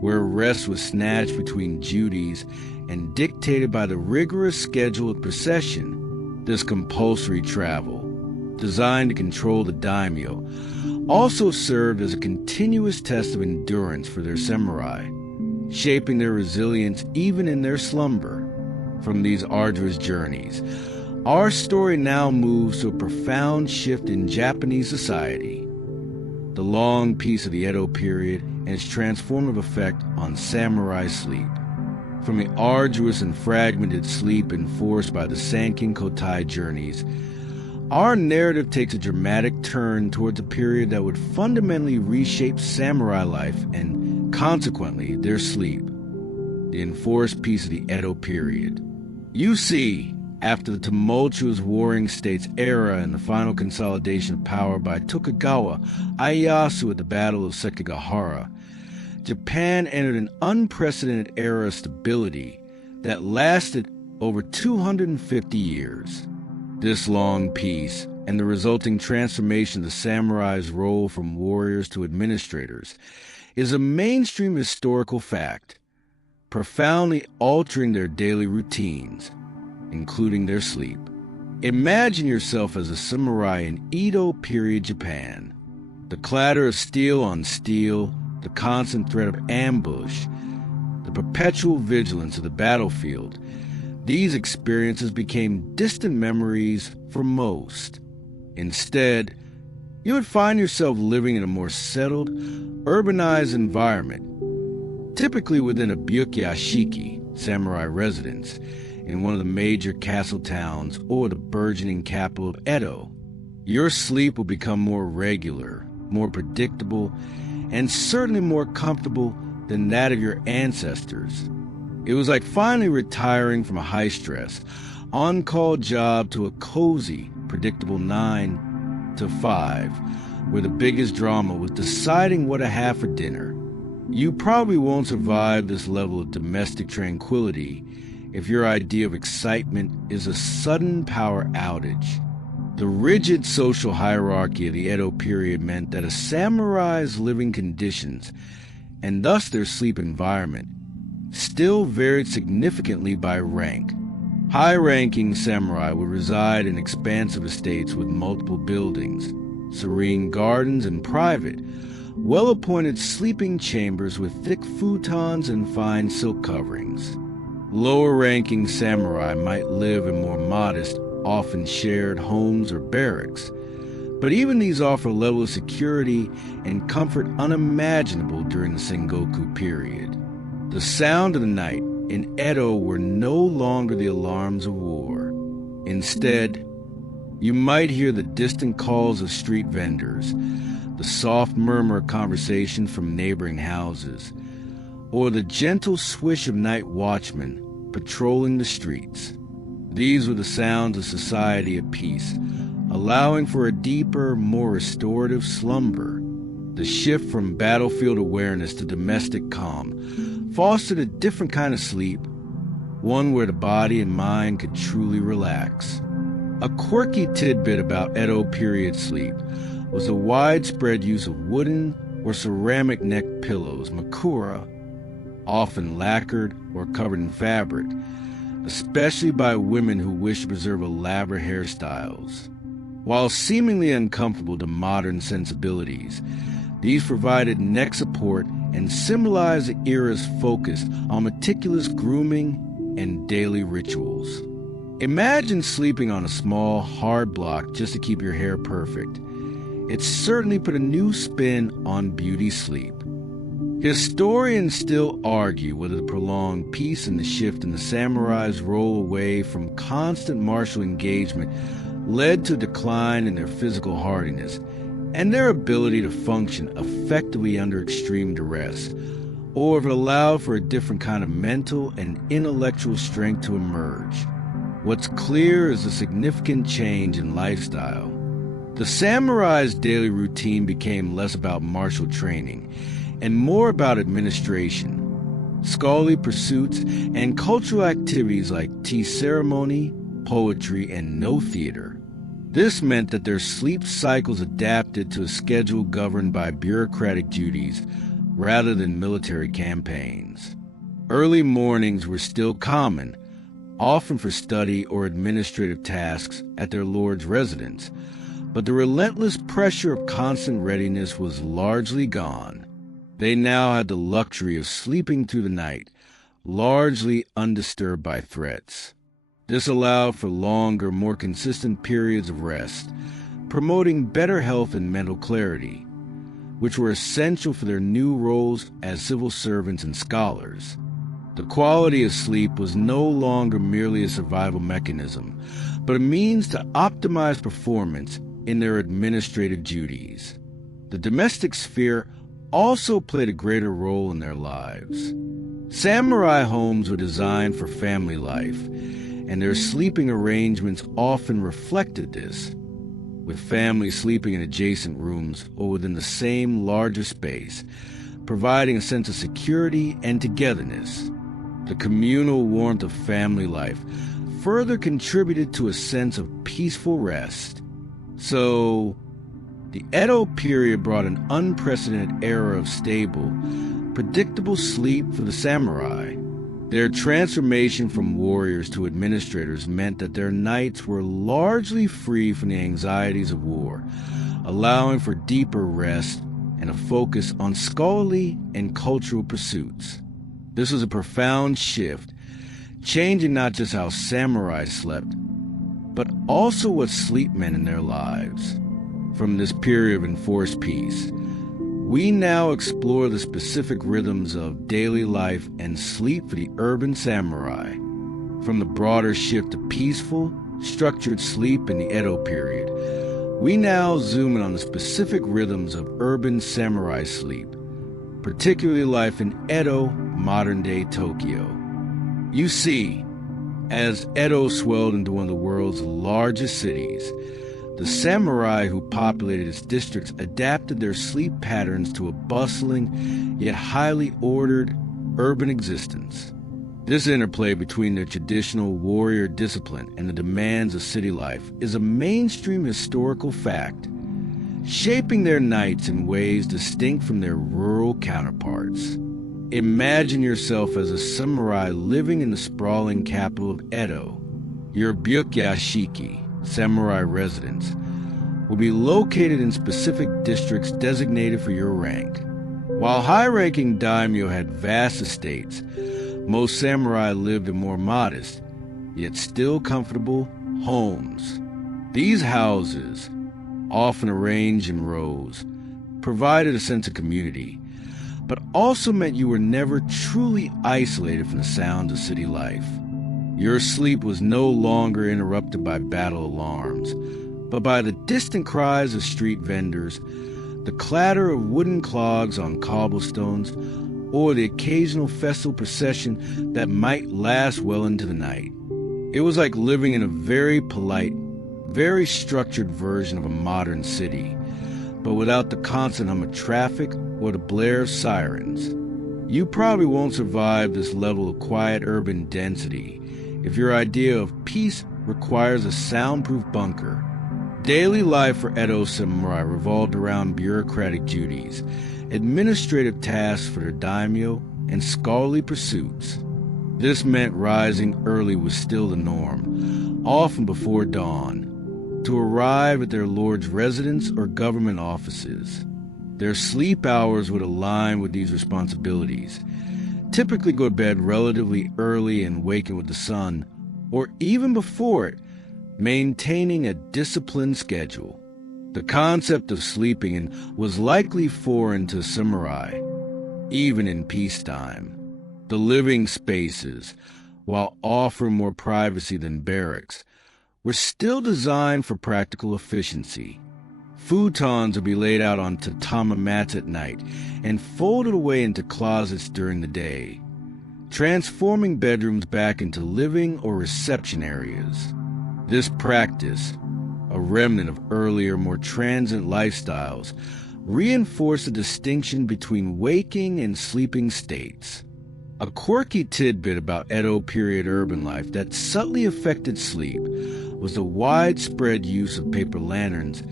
where rest was snatched between duties and dictated by the rigorous schedule of procession. This compulsory travel, designed to control the daimyo, also served as a continuous test of endurance for their samurai, shaping their resilience even in their slumber. From these arduous journeys, our story now moves to a profound shift in Japanese society. The long peace of the Edo period and its transformative effect on samurai sleep. From the arduous and fragmented sleep enforced by the Sankin Kotai journeys, our narrative takes a dramatic turn towards a period that would fundamentally reshape samurai life and, consequently, their sleep. The enforced peace of the Edo period. You see, after the tumultuous Warring States era and the final consolidation of power by Tokugawa Ieyasu at the Battle of Sekigahara, Japan entered an unprecedented era of stability that lasted over 250 years. This long peace and the resulting transformation of the samurai's role from warriors to administrators is a mainstream historical fact, profoundly altering their daily routines, including their sleep. Imagine yourself as a samurai in Edo period Japan. The clatter of steel on steel, the constant threat of ambush, the perpetual vigilance of the battlefield These experiences became distant memories for most. Instead, you would find yourself living in a more settled, urbanized environment, typically within a byakyashiki, samurai residence, in one of the major castle towns or the burgeoning capital of Edo. Your sleep will become more regular, more predictable, and certainly more comfortable than that of your ancestors. It was like finally retiring from a high-stress, on-call job to a cozy, predictable 9 to 5, where the biggest drama was deciding what to have for dinner. You probably won't survive this level of domestic tranquility if your idea of excitement is a sudden power outage. The rigid social hierarchy of the Edo period meant that a samurai's living conditions, and thus their sleep environment, still varied significantly by rank. High-ranking samurai would reside in expansive estates with multiple buildings, serene gardens, and private, well-appointed sleeping chambers with thick futons and fine silk coverings. Lower-ranking samurai might live in more modest, often shared homes or barracks, but even these offer a level of security and comfort unimaginable during the Sengoku period. The sound of the night in Edo were no longer the alarms of war. Instead, you might hear the distant calls of street vendors, the soft murmur of conversation from neighboring houses, or the gentle swish of night watchmen patrolling the streets. These were the sounds of society at peace, allowing for a deeper, more restorative slumber. The shift from battlefield awareness to domestic calm fostered a different kind of sleep, one where the body and mind could truly relax. A quirky tidbit about Edo period sleep was the widespread use of wooden or ceramic neck pillows, makura, often lacquered or covered in fabric, especially by women who wished to preserve elaborate hairstyles. While seemingly uncomfortable to modern sensibilities, these provided neck support and symbolized the era's focus on meticulous grooming and daily rituals. Imagine sleeping on a small, hard block just to keep your hair perfect. It certainly put a new spin on beauty sleep. Historians still argue whether the prolonged peace and the shift in the samurai's role away from constant martial engagement led to a decline in their physical hardiness and their ability to function effectively under extreme duress, or if it allowed for a different kind of mental and intellectual strength to emerge. What's clear is a significant change in lifestyle. The samurai's daily routine became less about martial training and more about administration, scholarly pursuits, and cultural activities like tea ceremony, poetry, and no theater. This meant that their sleep cycles adapted to a schedule governed by bureaucratic duties rather than military campaigns. Early mornings were still common, often for study or administrative tasks at their lord's residence, but the relentless pressure of constant readiness was largely gone. They now had the luxury of sleeping through the night, largely undisturbed by threats. This allowed for longer, more consistent periods of rest, promoting better health and mental clarity, which were essential for their new roles as civil servants and scholars. The quality of sleep was no longer merely a survival mechanism, but a means to optimize performance in their administrative duties. The domestic sphere also played a greater role in their lives. Samurai homes were designed for family life, and their sleeping arrangements often reflected this, with families sleeping in adjacent rooms or within the same larger space, providing a sense of security and togetherness. The communal warmth of family life further contributed to a sense of peaceful rest. So, the Edo period brought an unprecedented era of stable, predictable sleep for the samurai. Their transformation from warriors to administrators meant that their nights were largely free from the anxieties of war, allowing for deeper rest and a focus on scholarly and cultural pursuits. This was a profound shift, changing not just how samurai slept, but also what sleep meant in their lives. From this period of enforced peace, we now explore the specific rhythms of daily life and sleep for the urban samurai. From the broader shift to peaceful, structured sleep in the Edo period, we now zoom in on the specific rhythms of urban samurai sleep, particularly life in Edo, modern-day Tokyo. You see, as Edo swelled into one of the world's largest cities, the samurai who populated its districts adapted their sleep patterns to a bustling, yet highly ordered, urban existence. This interplay between their traditional warrior discipline and the demands of city life is a mainstream historical fact, shaping their nights in ways distinct from their rural counterparts. Imagine yourself as a samurai living in the sprawling capital of Edo. Your Byakyashiki, samurai residence, will be located in specific districts designated for your rank. While high-ranking daimyo had vast estates, most samurai lived in more modest, yet still comfortable, homes. These houses, often arranged in rows, provided a sense of community, but also meant you were never truly isolated from the sounds of city life. Your sleep was no longer interrupted by battle alarms, but by the distant cries of street vendors, the clatter of wooden clogs on cobblestones, or the occasional festal procession that might last well into the night. It was like living in a very polite, very structured version of a modern city, but without the constant hum of traffic or the blare of sirens. You probably won't survive this level of quiet urban density if your idea of peace requires a soundproof bunker. Daily life for Edo samurai revolved around bureaucratic duties, administrative tasks for their daimyo, and scholarly pursuits. This meant rising early was still the norm, often before dawn, to arrive at their lord's residence or government offices. Their sleep hours would align with these responsibilities, typically go to bed relatively early and waken with the sun, or even before it, maintaining a disciplined schedule. The concept of sleeping was likely foreign to samurai, even in peacetime. The living spaces, while offering more privacy than barracks, were still designed for practical efficiency. Futons would be laid out on tatami mats at night and folded away into closets during the day, transforming bedrooms back into living or reception areas. This practice, a remnant of earlier, more transient lifestyles, reinforced the distinction between waking and sleeping states. A quirky tidbit about Edo period urban life that subtly affected sleep was the widespread use of paper lanterns,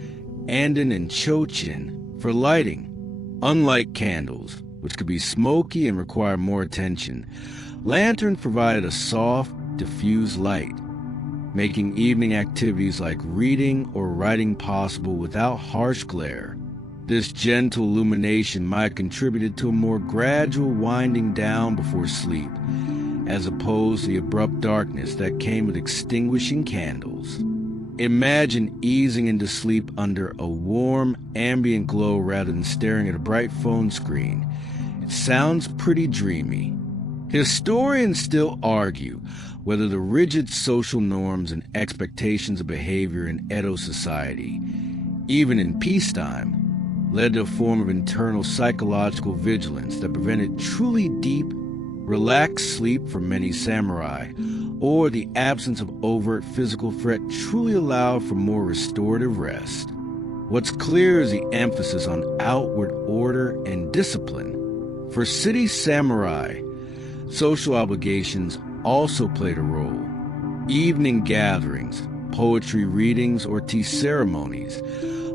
anden and chochin, for lighting. Unlike candles, which could be smoky and require more attention, lanterns provided a soft, diffuse light, making evening activities like reading or writing possible without harsh glare. This gentle illumination might have contributed to a more gradual winding down before sleep, as opposed to the abrupt darkness that came with extinguishing candles. Imagine easing into sleep under a warm, ambient glow rather than staring at a bright phone screen. It sounds pretty dreamy. Historians still argue whether the rigid social norms and expectations of behavior in Edo society, even in peacetime, led to a form of internal psychological vigilance that prevented truly deep, relaxed sleep for many samurai, or the absence of overt physical threat truly allowed for more restorative rest. What's clear is the emphasis on outward order and discipline. For city samurai, social obligations also played a role. Evening gatherings, poetry readings, or tea ceremonies,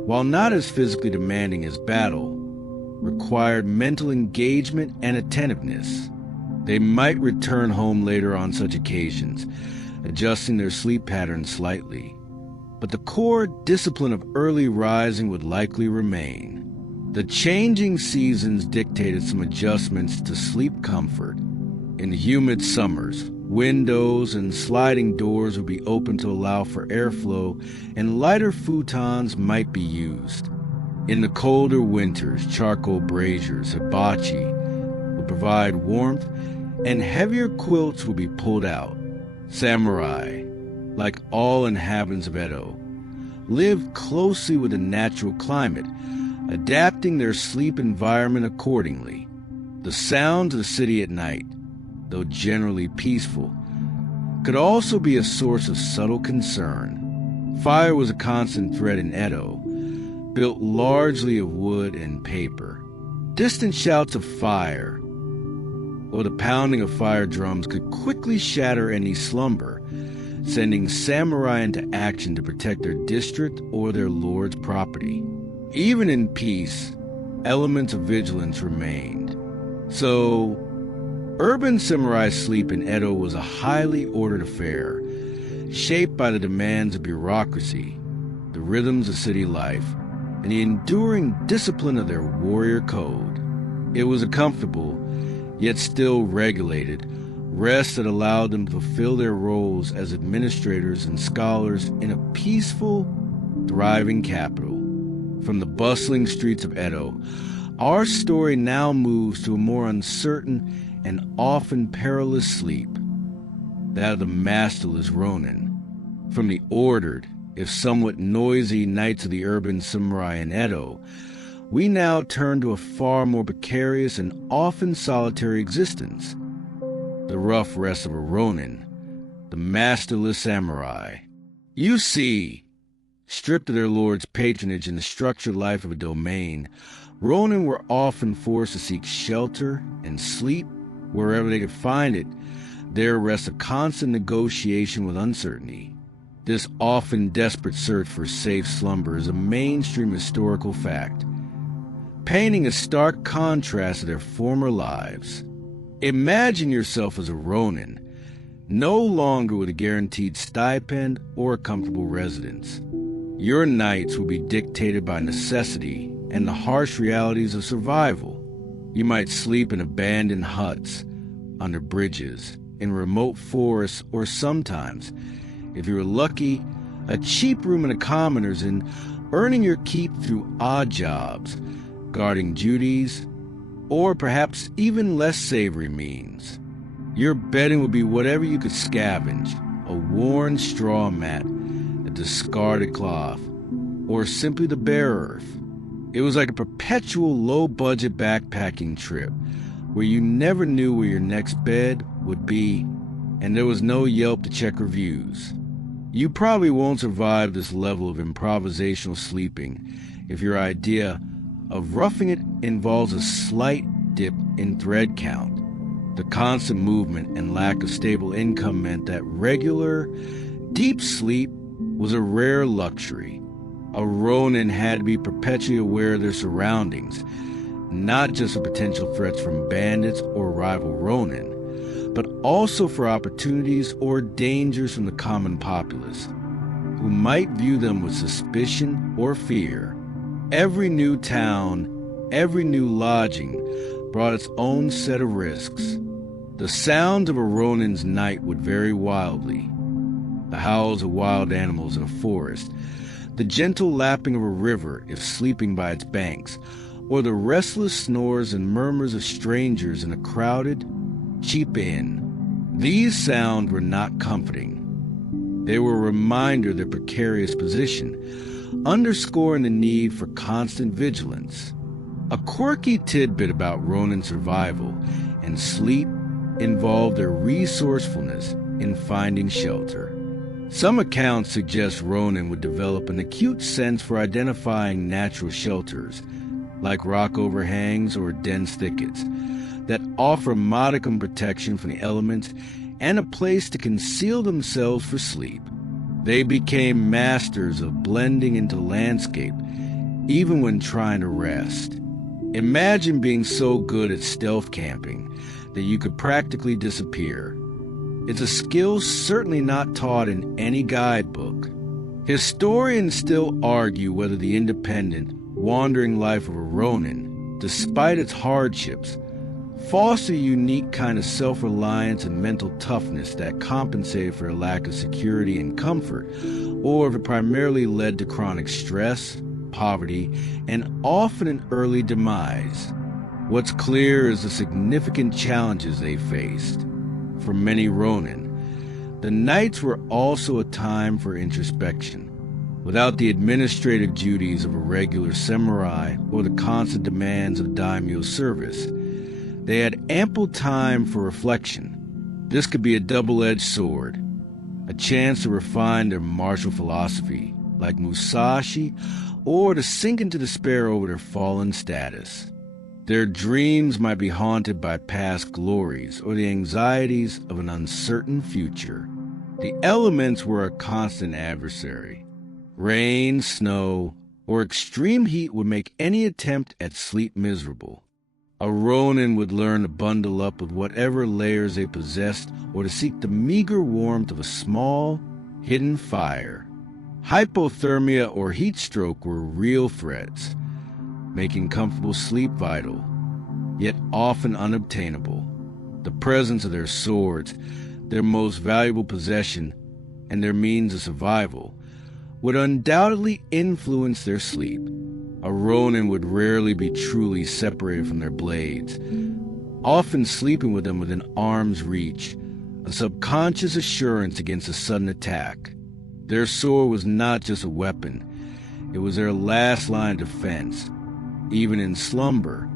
while not as physically demanding as battle, required mental engagement and attentiveness. They might return home later on such occasions, adjusting their sleep patterns slightly, but the core discipline of early rising would likely remain. The changing seasons dictated some adjustments to sleep comfort. In the humid summers, Windows and sliding doors would be open to allow for airflow, and lighter futons might be used. In the colder winters, charcoal braziers, hibachi, would provide warmth, and heavier quilts would be pulled out. Samurai, like all inhabitants of Edo, lived closely with the natural climate, adapting their sleep environment accordingly. The sounds of the city at night, though generally peaceful, could also be a source of subtle concern. Fire was a constant threat in Edo, built largely of wood and paper. Distant shouts of fire or the pounding of fire drums could quickly shatter any slumber, sending samurai into action to protect their district or their lord's property. Even in peace, elements of vigilance remained. So, urban samurai sleep in Edo was a highly ordered affair, shaped by the demands of bureaucracy, the rhythms of city life, and the enduring discipline of their warrior code. It was a comfortable, yet still regulated, rest that allowed them to fulfill their roles as administrators and scholars in a peaceful, thriving capital. From the bustling streets of Edo, our story now moves to a more uncertain and often perilous sleep, that of the masterless Ronin. From the ordered, if somewhat noisy nights of the urban samurai in Edo, we now turn to a far more precarious and often solitary existence, the rough rest of a Ronin, the masterless samurai. You see, stripped of their lord's patronage and the structured life of a domain, Ronin were often forced to seek shelter and sleep wherever they could find it. There rests a constant negotiation with uncertainty. This often desperate search for safe slumber is a mainstream historical fact, painting a stark contrast to their former lives. Imagine yourself as a Ronin, no longer with a guaranteed stipend or a comfortable residence. Your nights will be dictated by necessity and the harsh realities of survival. You might sleep in abandoned huts, under bridges, in remote forests, or sometimes, if you were lucky, a cheap room in a commoner's inn, earning your keep through odd jobs, guarding duties, or perhaps even less savory means. Your bedding would be whatever you could scavenge, a worn straw mat, a discarded cloth, or simply the bare earth. It was like a perpetual low-budget backpacking trip, where you never knew where your next bed would be, and there was no Yelp to check reviews. You probably won't survive this level of improvisational sleeping if your idea of roughing it involves a slight dip in thread count. The constant movement and lack of stable income meant that regular, deep sleep was a rare luxury. A Ronin had to be perpetually aware of their surroundings, not just of potential threats from bandits or rival Ronin, but also for opportunities or dangers from the common populace, who might view them with suspicion or fear. Every new town, every new lodging brought its own set of risks. The sounds of a Ronin's night would vary wildly. The howls of wild animals in a forest, the gentle lapping of a river if sleeping by its banks, or the restless snores and murmurs of strangers in a crowded, cheap inn. These sounds were not comforting. They were a reminder of their precarious position, underscoring the need for constant vigilance. A quirky tidbit about Ronin survival and sleep involved their resourcefulness in finding shelter. Some accounts suggest Ronin would develop an acute sense for identifying natural shelters, like rock overhangs or dense thickets, that offer modicum protection from the elements and a place to conceal themselves for sleep. They became masters of blending into landscape, even when trying to rest. Imagine being so good at stealth camping that you could practically disappear. It's a skill certainly not taught in any guidebook. Historians still argue whether the independent, wandering life of a Ronin, despite its hardships, foster a unique kind of self-reliance and mental toughness that compensated for a lack of security and comfort, or if it primarily led to chronic stress, poverty, and often an early demise. What's clear is the significant challenges they faced. For many Ronin, the nights were also a time for introspection. Without the administrative duties of a regular samurai or the constant demands of daimyo service, they had ample time for reflection. This could be a double-edged sword, a chance to refine their martial philosophy, like Musashi, or to sink into despair over their fallen status. Their dreams might be haunted by past glories or the anxieties of an uncertain future. The elements were a constant adversary. Rain, snow, or extreme heat would make any attempt at sleep miserable. A Ronin would learn to bundle up with whatever layers they possessed or to seek the meager warmth of a small, hidden fire. Hypothermia or heat stroke were real threats, making comfortable sleep vital, yet often unobtainable. The presence of their swords, their most valuable possession, and their means of survival would undoubtedly influence their sleep. A Ronin would rarely be truly separated from their blades, often sleeping with them within arm's reach, a subconscious assurance against a sudden attack. Their sword was not just a weapon, it was their last line of defense, even in slumber.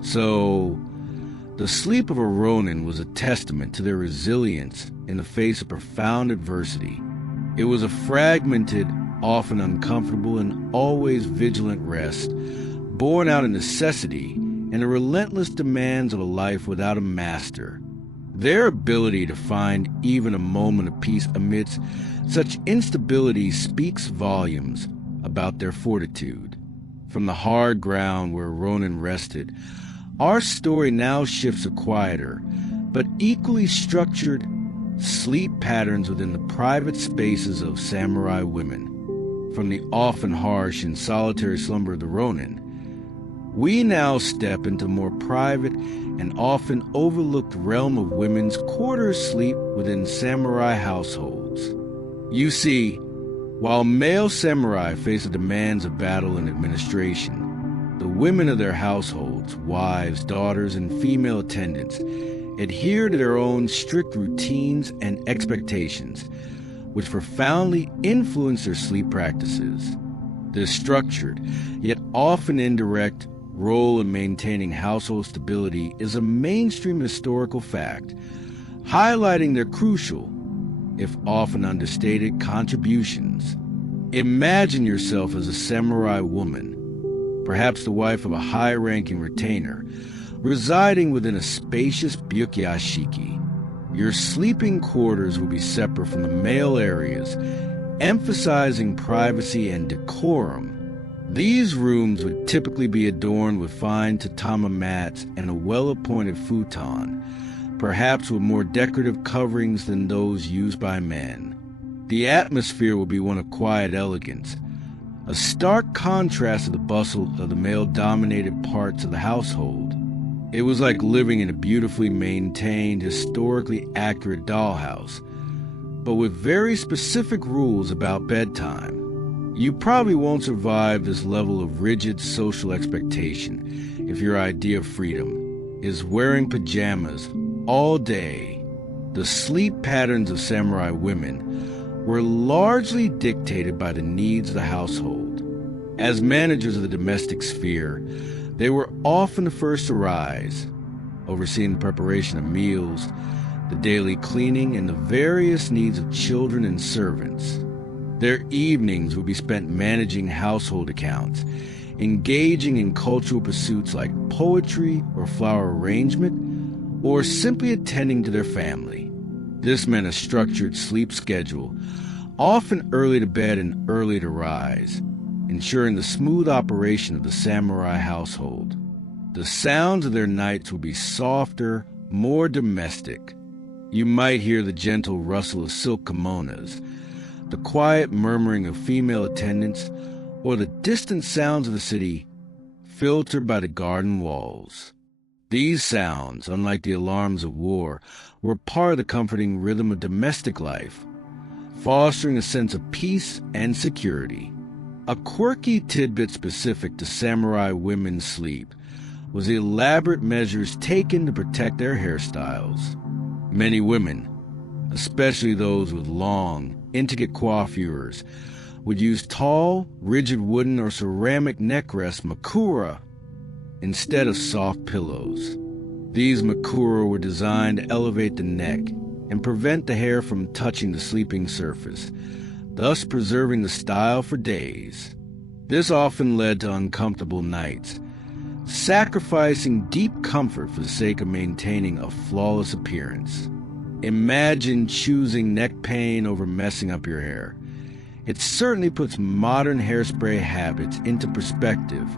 So, the sleep of a Ronin was a testament to their resilience in the face of profound adversity. It was a fragmented, often uncomfortable, and always vigilant rest, born out of necessity and the relentless demands of a life without a master. Their ability to find even a moment of peace amidst such instability speaks volumes about their fortitude. From the hard ground where Ronin rested, our story now shifts to quieter, but equally structured, sleep patterns within the private spaces of samurai women. From the often harsh and solitary slumber of the Ronin, we now step into more private and often overlooked realm of women's quarter sleep within samurai households. You see, while male samurai face the demands of battle and administration, the women of their households, wives, daughters, and female attendants, adhere to their own strict routines and expectations, which profoundly influence their sleep practices. This structured, yet often indirect, role in maintaining household stability is a mainstream historical fact, highlighting their crucial, if often understated, contributions. Imagine yourself as a samurai woman, perhaps the wife of a high-ranking retainer, residing within a spacious byakuya-shiki. Your sleeping quarters will be separate from the male areas, emphasizing privacy and decorum. These rooms would typically be adorned with fine tatami mats and a well-appointed futon, perhaps with more decorative coverings than those used by men. The atmosphere will be one of quiet elegance, a stark contrast to the bustle of the male-dominated parts of the household. It was like living in a beautifully maintained, historically accurate dollhouse, but with very specific rules about bedtime. You probably won't survive this level of rigid social expectation if your idea of freedom is wearing pajamas all day. The sleep patterns of samurai women were largely dictated by the needs of the household. As managers of the domestic sphere, they were often the first to rise, overseeing the preparation of meals, the daily cleaning, and the various needs of children and servants. Their evenings would be spent managing household accounts, engaging in cultural pursuits like poetry or flower arrangement, or simply attending to their family. This meant a structured sleep schedule, often early to bed and early to rise, ensuring the smooth operation of the samurai household. The sounds of their nights would be softer, more domestic. You might hear the gentle rustle of silk kimonos, the quiet murmuring of female attendants, or the distant sounds of the city filtered by the garden walls. These sounds, unlike the alarms of war, were part of the comforting rhythm of domestic life, fostering a sense of peace and security. A quirky tidbit specific to samurai women's sleep was the elaborate measures taken to protect their hairstyles. Many women, especially those with long, intricate coiffures, would use tall, rigid wooden or ceramic neck rests makura instead of soft pillows. These makura were designed to elevate the neck and prevent the hair from touching the sleeping surface, thus preserving the style for days. This often led to uncomfortable nights, sacrificing deep comfort for the sake of maintaining a flawless appearance. Imagine choosing neck pain over messing up your hair. It certainly puts modern hairspray habits into perspective.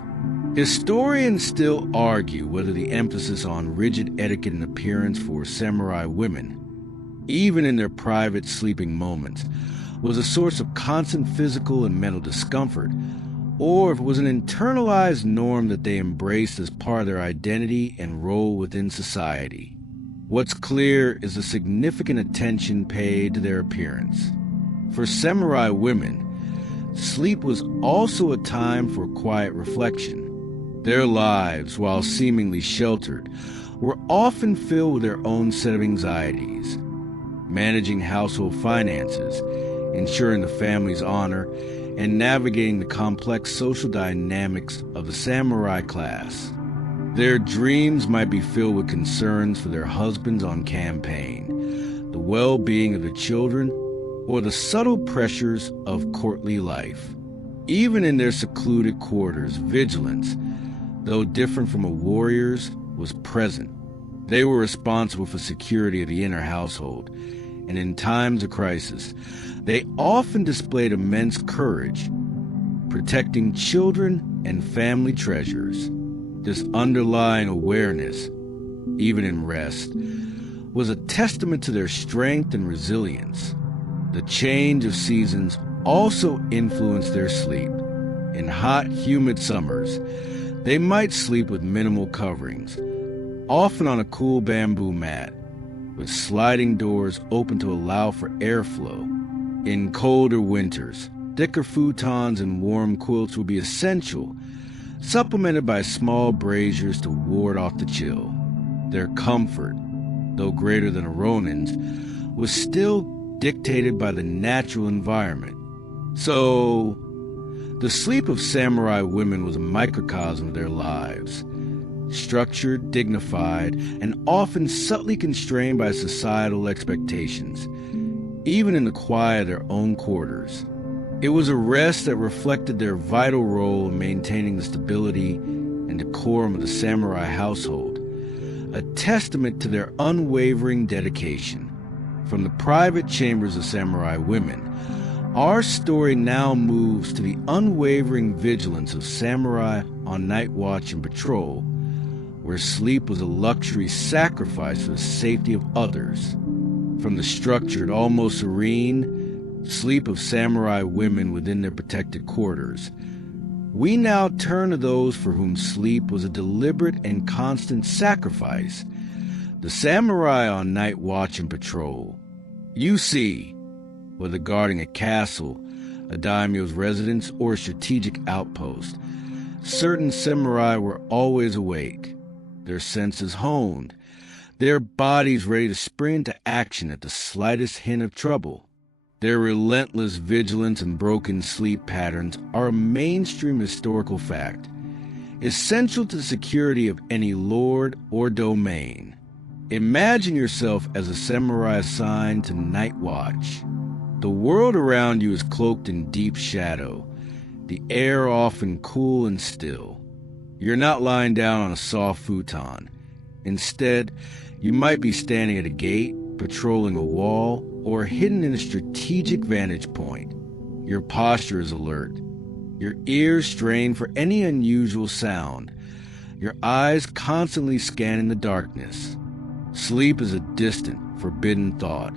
Historians still argue whether the emphasis on rigid etiquette and appearance for samurai women, even in their private sleeping moments, was a source of constant physical and mental discomfort, or if it was an internalized norm that they embraced as part of their identity and role within society. What's clear is the significant attention paid to their appearance. For samurai women, sleep was also a time for quiet reflection. Their lives, while seemingly sheltered, were often filled with their own set of anxieties. Managing household finances, ensuring the family's honor, and navigating the complex social dynamics of the samurai class. Their dreams might be filled with concerns for their husbands on campaign, the well-being of their children, or the subtle pressures of courtly life. Even in their secluded quarters, vigilance, though different from a warrior's, was present. They were responsible for security of the inner household, and in times of crisis, they often displayed immense courage, protecting children and family treasures. This underlying awareness, even in rest, was a testament to their strength and resilience. The change of seasons also influenced their sleep. In hot, humid summers, they might sleep with minimal coverings, often on a cool bamboo mat, with sliding doors open to allow for airflow. In colder winters, thicker futons and warm quilts would be essential, supplemented by small braziers to ward off the chill. Their comfort, though greater than a Ronin's, was still dictated by the natural environment. So, the sleep of samurai women was a microcosm of their lives, structured, dignified, and often subtly constrained by societal expectations, even in the quiet of their own quarters. It was a rest that reflected their vital role in maintaining the stability and decorum of the samurai household, a testament to their unwavering dedication. From the private chambers of samurai women, our story now moves to the unwavering vigilance of samurai on night watch and patrol, where sleep was a luxury sacrificed for the safety of others. From the structured, almost serene sleep of samurai women within their protected quarters, we now turn to those for whom sleep was a deliberate and constant sacrifice, the samurai on night watch and patrol. You see, whether guarding a castle, a daimyo's residence, or a strategic outpost, certain samurai were always awake, their senses honed, their bodies ready to spring into action at the slightest hint of trouble. Their relentless vigilance and broken sleep patterns are a mainstream historical fact, essential to the security of any lord or domain. Imagine yourself as a samurai assigned to night watch. The world around you is cloaked in deep shadow, the air often cool and still. You're not lying down on a soft futon. Instead, you might be standing at a gate, patrolling a wall, or hidden in a strategic vantage point. Your posture is alert, your ears strained for any unusual sound, your eyes constantly scanning the darkness. Sleep is a distant, forbidden thought,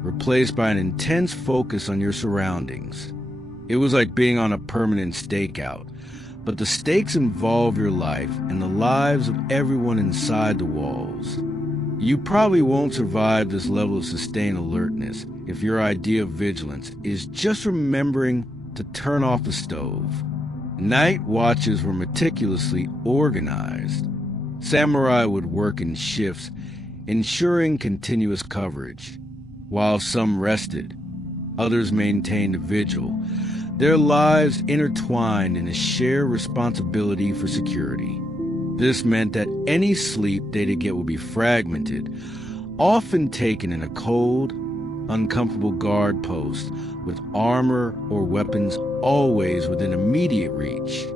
replaced by an intense focus on your surroundings. It was like being on a permanent stakeout, but the stakes involve your life and the lives of everyone inside the walls. You probably won't survive this level of sustained alertness if your idea of vigilance is just remembering to turn off the stove. Night watches were meticulously organized. Samurai would work in shifts, ensuring continuous coverage. While some rested, others maintained a vigil, their lives intertwined in a shared responsibility for security. This meant that any sleep they did get would be fragmented, often taken in a cold, uncomfortable guard post with armor or weapons always within immediate reach.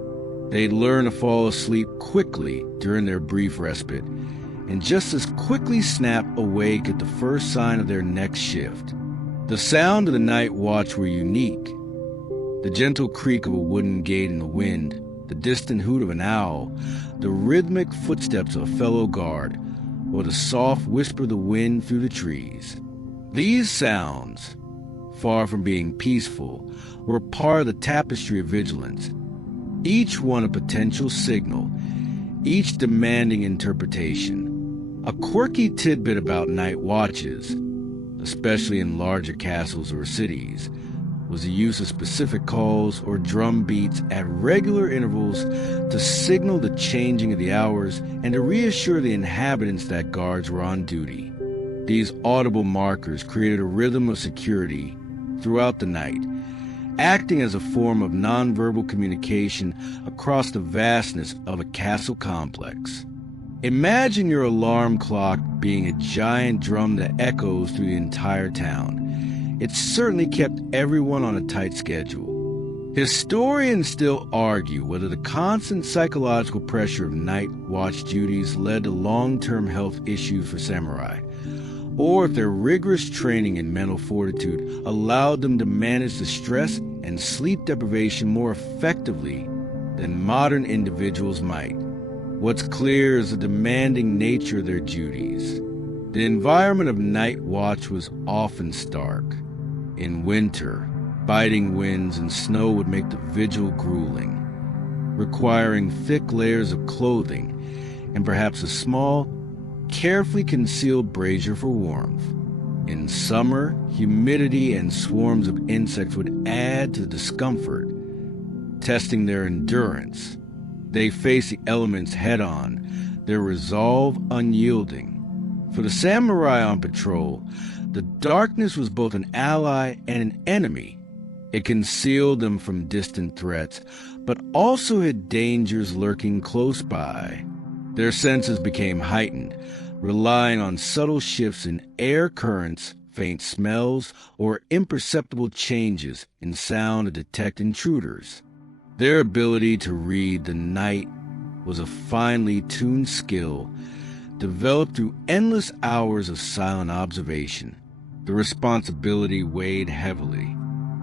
They'd learn to fall asleep quickly during their brief respite, and just as quickly snap awake at the first sign of their next shift. The sound of the night watch were unique. The gentle creak of a wooden gate in the wind, the distant hoot of an owl, the rhythmic footsteps of a fellow guard, or the soft whisper of the wind through the trees. These sounds, far from being peaceful, were part of the tapestry of vigilance, each one a potential signal, each demanding interpretation. A quirky tidbit about night watches, especially in larger castles or cities, was the use of specific calls or drum beats at regular intervals to signal the changing of the hours and to reassure the inhabitants that guards were on duty. These audible markers created a rhythm of security throughout the night, acting as a form of nonverbal communication across the vastness of a castle complex. Imagine your alarm clock being a giant drum that echoes through the entire town. It certainly kept everyone on a tight schedule. Historians still argue whether the constant psychological pressure of night watch duties led to long-term health issues for samurai, or if their rigorous training in mental fortitude allowed them to manage the stress and sleep deprivation more effectively than modern individuals might. What's clear is the demanding nature of their duties. The environment of night watch was often stark. In winter, biting winds and snow would make the vigil grueling, requiring thick layers of clothing and perhaps a small, carefully concealed brazier for warmth. In summer, humidity and swarms of insects would add to the discomfort, testing their endurance. They faced the elements head-on, their resolve unyielding. For the samurai on patrol, the darkness was both an ally and an enemy. It concealed them from distant threats, but also hid dangers lurking close by. Their senses became heightened, relying on subtle shifts in air currents, faint smells, or imperceptible changes in sound to detect intruders. Their ability to read the night was a finely tuned skill developed through endless hours of silent observation. The responsibility weighed heavily.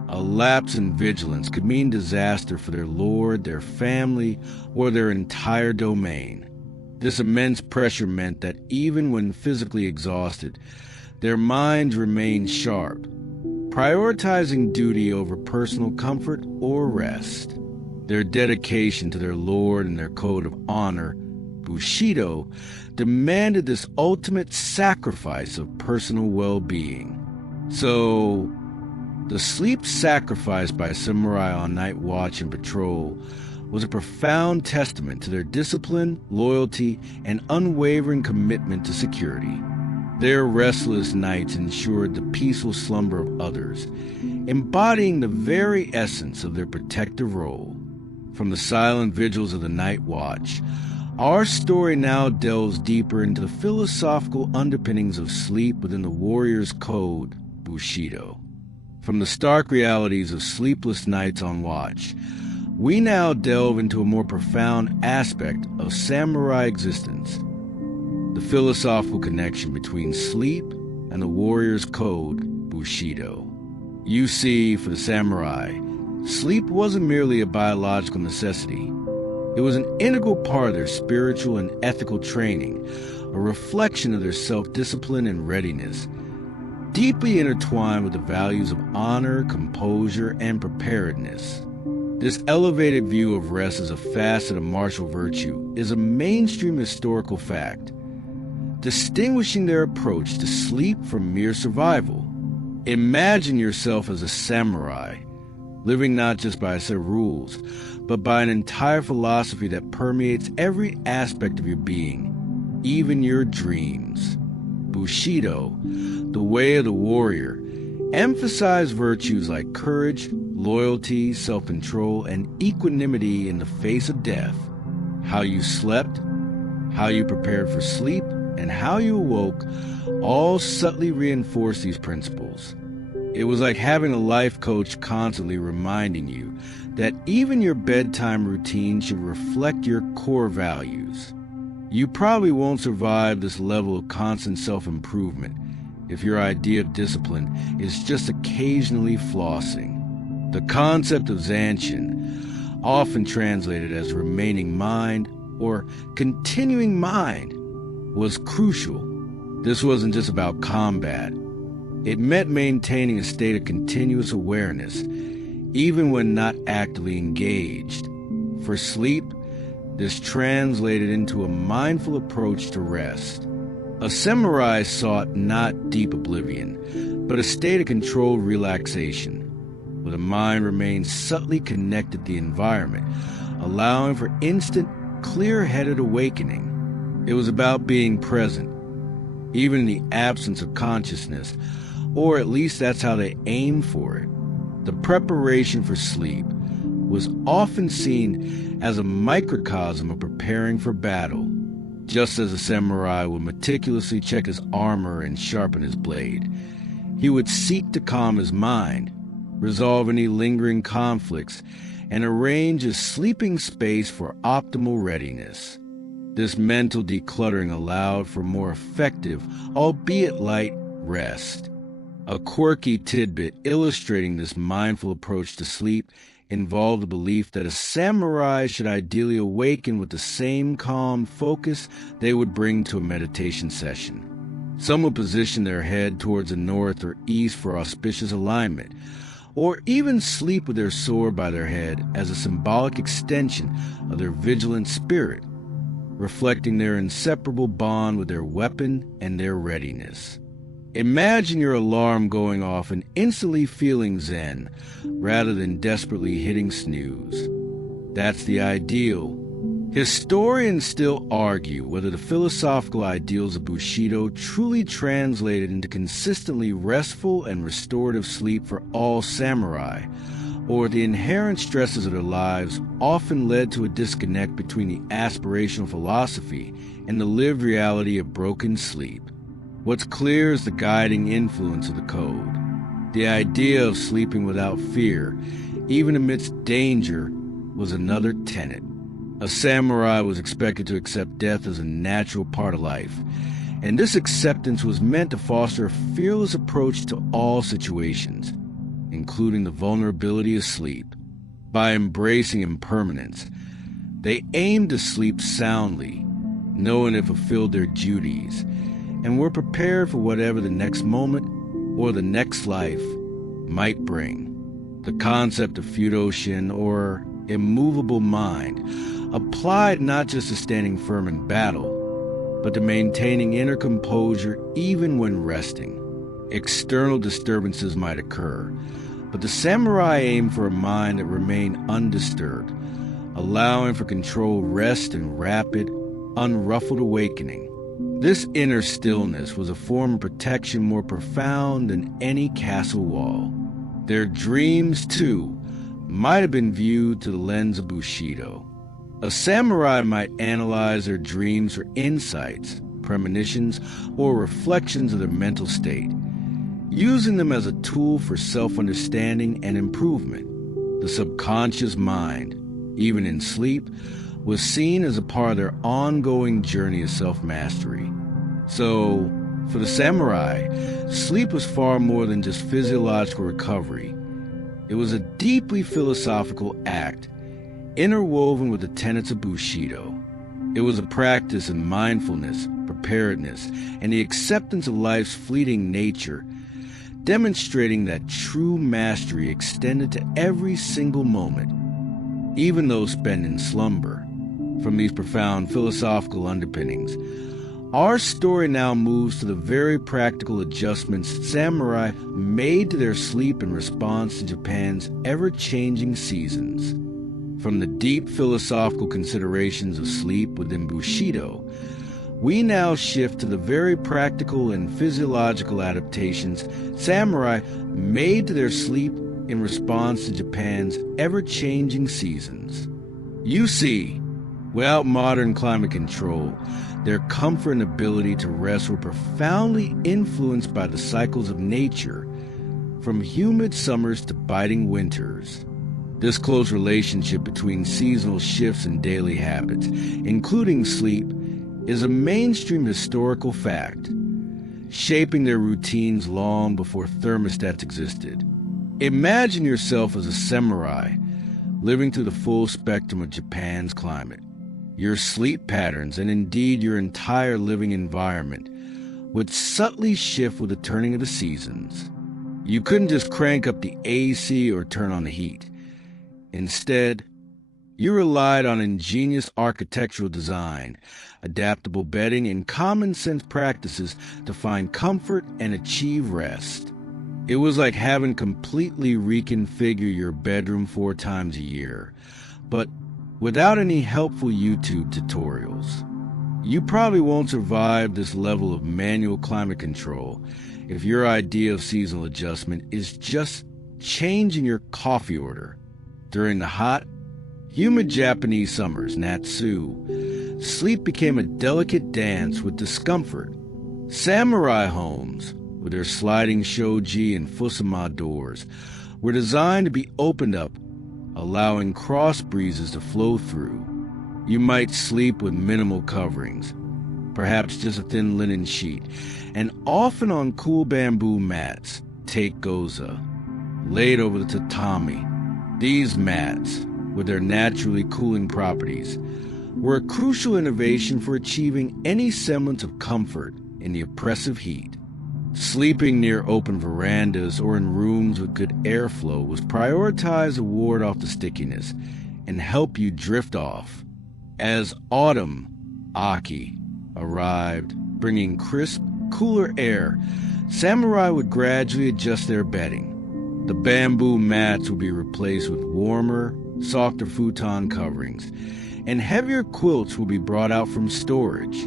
A lapse in vigilance could mean disaster for their lord, their family, or their entire domain. This immense pressure meant that even when physically exhausted, their minds remained sharp, prioritizing duty over personal comfort or rest. Their dedication to their lord and their code of honor, Bushido, demanded this ultimate sacrifice of personal well-being. So, the sleep sacrificed by samurai on night watch and patrol was a profound testament to their discipline, loyalty, and unwavering commitment to security. Their restless nights ensured the peaceful slumber of others, embodying the very essence of their protective role. From the silent vigils of the night watch, our story now delves deeper into the philosophical underpinnings of sleep within the warrior's code, Bushido. From the stark realities of sleepless nights on watch, we now delve into a more profound aspect of samurai existence, the philosophical connection between sleep and the warrior's code, Bushido. You see, for the samurai, sleep wasn't merely a biological necessity. It was an integral part of their spiritual and ethical training, a reflection of their self-discipline and readiness, deeply intertwined with the values of honor, composure, and preparedness. This elevated view of rest as a facet of martial virtue is a mainstream historical fact, distinguishing their approach to sleep from mere survival. Imagine yourself as a samurai, living not just by a set of rules, but by an entire philosophy that permeates every aspect of your being, even your dreams. Bushido, the way of the warrior, emphasized virtues like courage, loyalty, self-control, and equanimity in the face of death. How you slept, how you prepared for sleep, and how you awoke all subtly reinforce these principles. It was like having a life coach constantly reminding you that even your bedtime routine should reflect your core values. You probably won't survive this level of constant self-improvement if your idea of discipline is just occasionally flossing. The concept of zanshin, often translated as remaining mind or continuing mind, was crucial. This wasn't just about combat. It meant maintaining a state of continuous awareness, even when not actively engaged. For sleep, this translated into a mindful approach to rest. A samurai sought not deep oblivion, but a state of controlled relaxation, where the mind remained subtly connected to the environment, allowing for instant, clear-headed awakening. It was about being present, even in the absence of consciousness, or at least that's how they aimed for it. The preparation for sleep was often seen as a microcosm of preparing for battle. Just as a samurai would meticulously check his armor and sharpen his blade, he would seek to calm his mind, resolve any lingering conflicts, and arrange his sleeping space for optimal readiness. This mental decluttering allowed for more effective, albeit light, rest. A quirky tidbit illustrating this mindful approach to sleep involved the belief that a samurai should ideally awaken with the same calm focus they would bring to a meditation session. Some would position their head towards the north or east for auspicious alignment, or even sleep with their sword by their head as a symbolic extension of their vigilant spirit, reflecting their inseparable bond with their weapon and their readiness. Imagine your alarm going off and instantly feeling zen, rather than desperately hitting snooze. That's the ideal. Historians still argue whether the philosophical ideals of Bushido truly translated into consistently restful and restorative sleep for all samurai, or the inherent stresses of their lives often led to a disconnect between the aspirational philosophy and the lived reality of broken sleep. What's clear is the guiding influence of the code. The idea of sleeping without fear, even amidst danger, was another tenet. A samurai was expected to accept death as a natural part of life, and this acceptance was meant to foster a fearless approach to all situations, including the vulnerability of sleep. By embracing impermanence, they aimed to sleep soundly, knowing it fulfilled their duties, and were prepared for whatever the next moment or the next life might bring. The concept of Fudoshin, or immovable mind, applied not just to standing firm in battle, but to maintaining inner composure even when resting. External disturbances might occur, but the samurai aimed for a mind that remained undisturbed, allowing for controlled rest and rapid, unruffled awakening. This inner stillness was a form of protection more profound than any castle wall. Their dreams, too, might have been viewed through the lens of Bushido. A samurai might analyze their dreams for insights, premonitions, or reflections of their mental state, using them as a tool for self-understanding and improvement. The subconscious mind, even in sleep, was seen as a part of their ongoing journey of self-mastery. So, for the samurai, sleep was far more than just physiological recovery. It was a deeply philosophical act, interwoven with the tenets of Bushido. It was a practice in mindfulness, preparedness, and the acceptance of life's fleeting nature, demonstrating that true mastery extended to every single moment, even those spent in slumber. From these profound philosophical underpinnings, our story now moves to the very practical adjustments samurai made to their sleep in response to Japan's ever-changing seasons. From the deep philosophical considerations of sleep within Bushido, we now shift to the very practical and physiological adaptations samurai made to their sleep in response to Japan's ever-changing seasons. You see, without modern climate control, their comfort and ability to rest were profoundly influenced by the cycles of nature, from humid summers to biting winters. This close relationship between seasonal shifts and daily habits, including sleep, is a mainstream historical fact, shaping their routines long before thermostats existed. Imagine yourself as a samurai, living through the full spectrum of Japan's climate. Your sleep patterns, and indeed your entire living environment, would subtly shift with the turning of the seasons. You couldn't just crank up the AC or turn on the heat. Instead, you relied on ingenious architectural design, adaptable bedding, and common sense practices to find comfort and achieve rest. It was like having completely reconfigure your bedroom 4 times a year, but without any helpful YouTube tutorials. You probably won't survive this level of manual climate control if your idea of seasonal adjustment is just changing your coffee order. During the hot, humid Japanese summers, Natsu, sleep became a delicate dance with discomfort. Samurai homes, with their sliding shoji and fusuma doors, were designed to be opened up, allowing cross breezes to flow through. You might sleep with minimal coverings, perhaps just a thin linen sheet, and often on cool bamboo mats, take goza, laid over the tatami. These mats, with their naturally cooling properties, were a crucial innovation for achieving any semblance of comfort in the oppressive heat. Sleeping near open verandas or in rooms with good airflow was prioritized to ward off the stickiness and help you drift off. As autumn, Aki, arrived, bringing crisp, cooler air, samurai would gradually adjust their bedding. The bamboo mats would be replaced with warmer, softer futon coverings, and heavier quilts would be brought out from storage.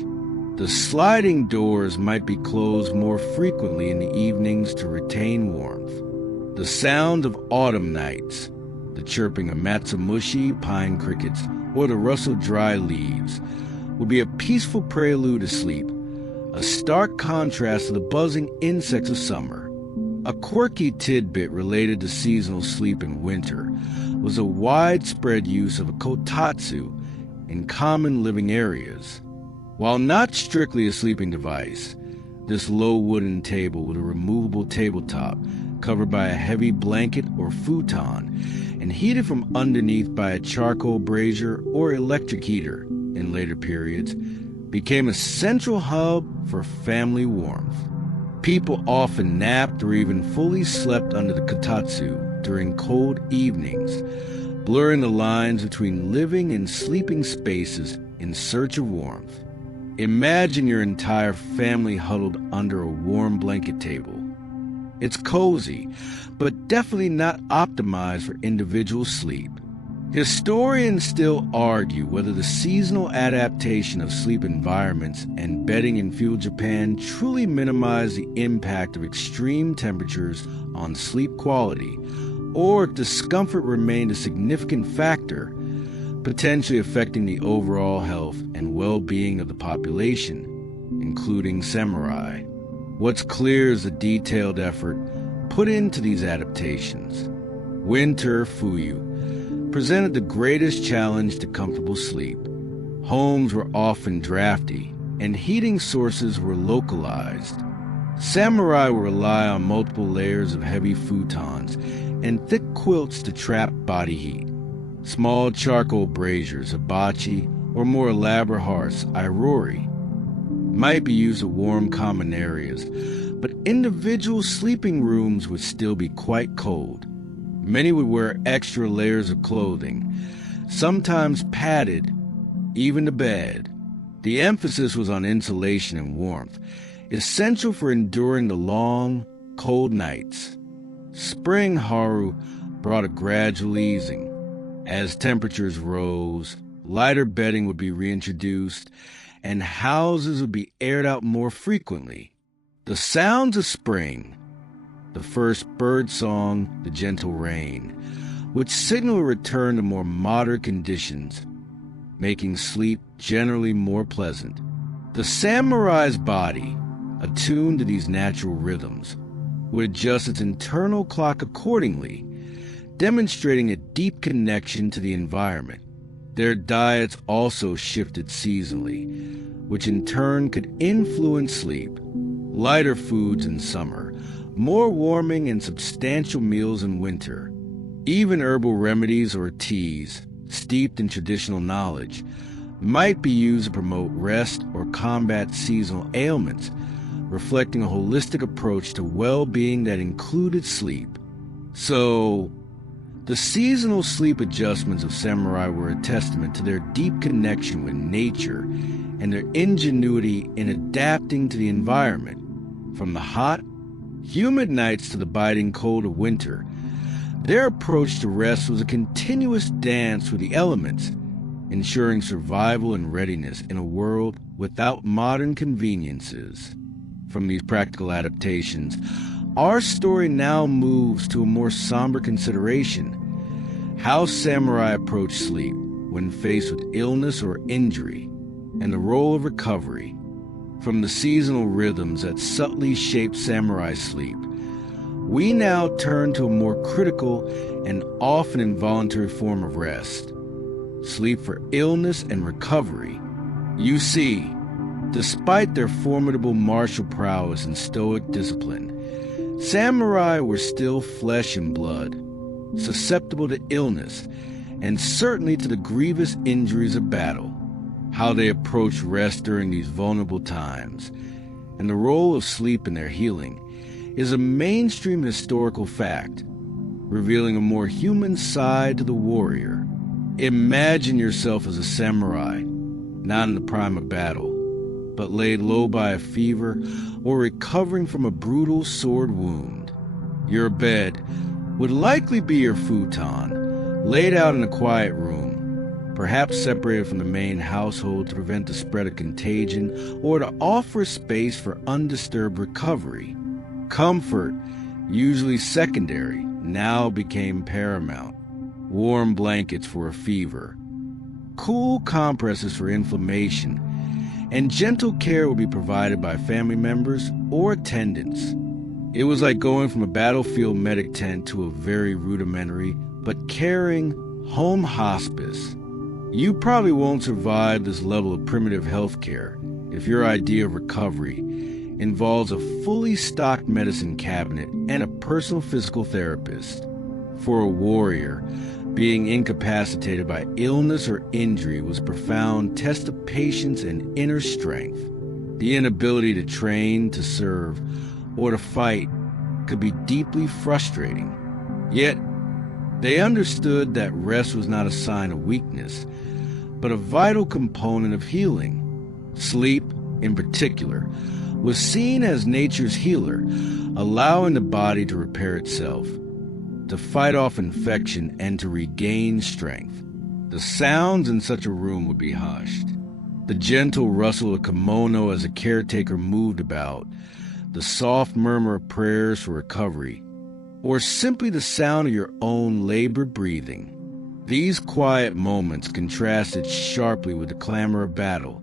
The sliding doors might be closed more frequently in the evenings to retain warmth. The sound of autumn nights, the chirping of matsumushi, pine crickets, or the rustle of dry leaves, would be a peaceful prelude to sleep, a stark contrast to the buzzing insects of summer. A quirky tidbit related to seasonal sleep in winter was a widespread use of a kotatsu in common living areas. While not strictly a sleeping device, this low wooden table with a removable tabletop covered by a heavy blanket or futon and heated from underneath by a charcoal brazier or electric heater in later periods became a central hub for family warmth. People often napped or even fully slept under the kotatsu during cold evenings, blurring the lines between living and sleeping spaces in search of warmth. Imagine your entire family huddled under a warm blanket table. It's cozy, but definitely not optimized for individual sleep. Historians still argue whether the seasonal adaptation of sleep environments and bedding in feudal Japan truly minimized the impact of extreme temperatures on sleep quality, or if discomfort remained a significant factor, potentially affecting the overall health and well-being of the population, including samurai. What's clear is the detailed effort put into these adaptations. Winter, Fuyu, presented the greatest challenge to comfortable sleep. Homes were often drafty, and heating sources were localized. Samurai would rely on multiple layers of heavy futons and thick quilts to trap body heat. Small charcoal braziers, hibachi, or more elaborate hearths, airori, might be used to warm common areas, but individual sleeping rooms would still be quite cold. Many would wear extra layers of clothing, sometimes padded, even to bed. The emphasis was on insulation and warmth, essential for enduring the long, cold nights. Spring Haru brought a gradual easing. As temperatures rose, lighter bedding would be reintroduced, and houses would be aired out more frequently. The sounds of spring, the first bird song, the gentle rain, would signal a return to more moderate conditions, making sleep generally more pleasant. The samurai's body, attuned to these natural rhythms, would adjust its internal clock accordingly, demonstrating a deep connection to the environment. Their diets also shifted seasonally, which in turn could influence sleep. Lighter foods in summer, more warming and substantial meals in winter. Even herbal remedies or teas, steeped in traditional knowledge, might be used to promote rest or combat seasonal ailments, reflecting a holistic approach to well-being that included sleep. So, the seasonal sleep adjustments of samurai were a testament to their deep connection with nature and their ingenuity in adapting to the environment. From the hot, humid nights to the biting cold of winter, their approach to rest was a continuous dance with the elements, ensuring survival and readiness in a world without modern conveniences. From these practical adaptations, our story now moves to a more somber consideration: how samurai approach sleep when faced with illness or injury, and the role of recovery. From the seasonal rhythms that subtly shaped samurai sleep, we now turn to a more critical and often involuntary form of rest: sleep for illness and recovery. You see, despite their formidable martial prowess and stoic discipline, samurai were still flesh and blood, susceptible to illness, and certainly to the grievous injuries of battle. How they approached rest during these vulnerable times, and the role of sleep in their healing, is a mainstream historical fact, revealing a more human side to the warrior. Imagine yourself as a samurai, not in the prime of battle, but laid low by a fever or recovering from a brutal sword wound. Your bed would likely be your futon, laid out in a quiet room, perhaps separated from the main household to prevent the spread of contagion or to offer space for undisturbed recovery. Comfort, usually secondary, now became paramount. Warm blankets for a fever, cool compresses for inflammation, and gentle care would be provided by family members or attendants. It was like going from a battlefield medic tent to a very rudimentary but caring home hospice. You probably won't survive this level of primitive health care if your idea of recovery involves a fully stocked medicine cabinet and a personal physical therapist. For a warrior, being incapacitated by illness or injury was a profound test of patience and inner strength. The inability to train, to serve, or to fight could be deeply frustrating. Yet, they understood that rest was not a sign of weakness, but a vital component of healing. Sleep, in particular, was seen as nature's healer, allowing the body to repair itself, to fight off infection, and to regain strength. The sounds in such a room would be hushed. The gentle rustle of kimono as a caretaker moved about, the soft murmur of prayers for recovery, or simply the sound of your own labored breathing. These quiet moments contrasted sharply with the clamor of battle,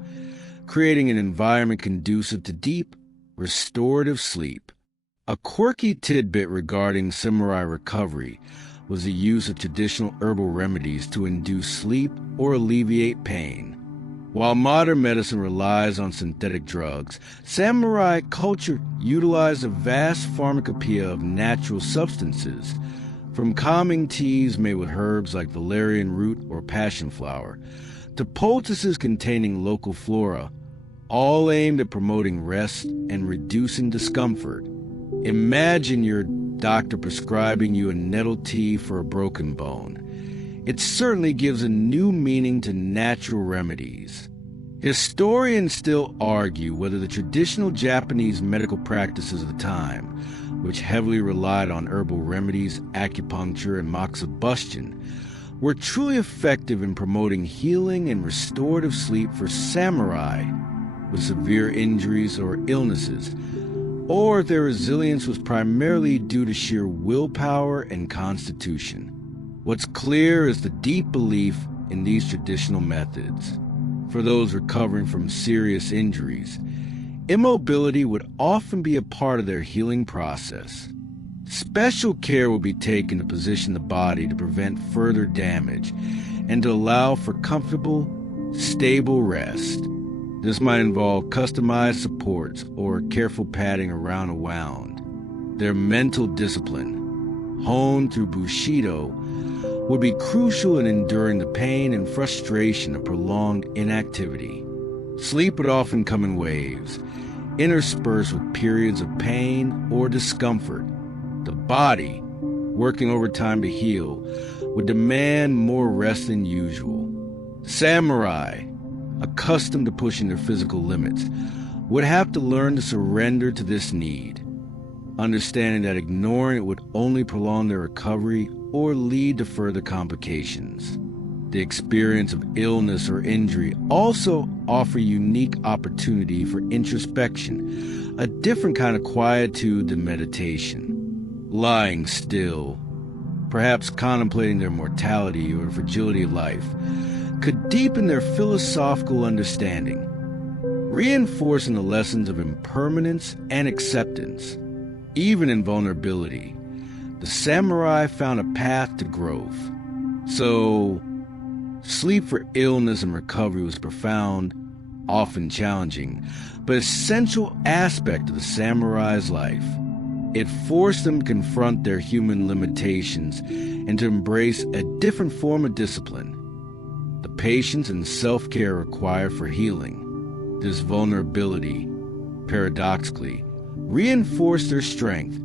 creating an environment conducive to deep, restorative sleep. A quirky tidbit regarding samurai recovery was the use of traditional herbal remedies to induce sleep or alleviate pain. While modern medicine relies on synthetic drugs, samurai culture utilized a vast pharmacopoeia of natural substances, from calming teas made with herbs like valerian root or passion flower, to poultices containing local flora, all aimed at promoting rest and reducing discomfort. Imagine your doctor prescribing you a nettle tea for a broken bone, it certainly gives a new meaning to natural remedies. Historians still argue whether the traditional Japanese medical practices of the time, which heavily relied on herbal remedies, acupuncture, and moxibustion, were truly effective in promoting healing and restorative sleep for samurai with severe injuries or illnesses, or if their resilience was primarily due to sheer willpower and constitution. What's clear is the deep belief in these traditional methods. For those recovering from serious injuries, immobility would often be a part of their healing process. Special care will be taken to position the body to prevent further damage and to allow for comfortable, stable rest. This might involve customized supports or careful padding around a wound. Their mental discipline, honed through Bushido, would be crucial in enduring the pain and frustration of prolonged inactivity. Sleep would often come in waves, interspersed with periods of pain or discomfort. The body, working overtime to heal, would demand more rest than usual. Samurai, accustomed to pushing their physical limits, would have to learn to surrender to this need, understanding that ignoring it would only prolong their recovery or lead to further complications. The experience of illness or injury also offer unique opportunity for introspection, a different kind of quietude than meditation. Lying still, perhaps contemplating their mortality or the fragility of life, could deepen their philosophical understanding, reinforcing the lessons of impermanence and acceptance. Even in vulnerability, the samurai found a path to growth. So, sleep for illness and recovery was profound, often challenging, but essential aspect of the samurai's life. It forced them to confront their human limitations and to embrace a different form of discipline. The patience and self-care required for healing. This vulnerability, paradoxically, reinforced their strength,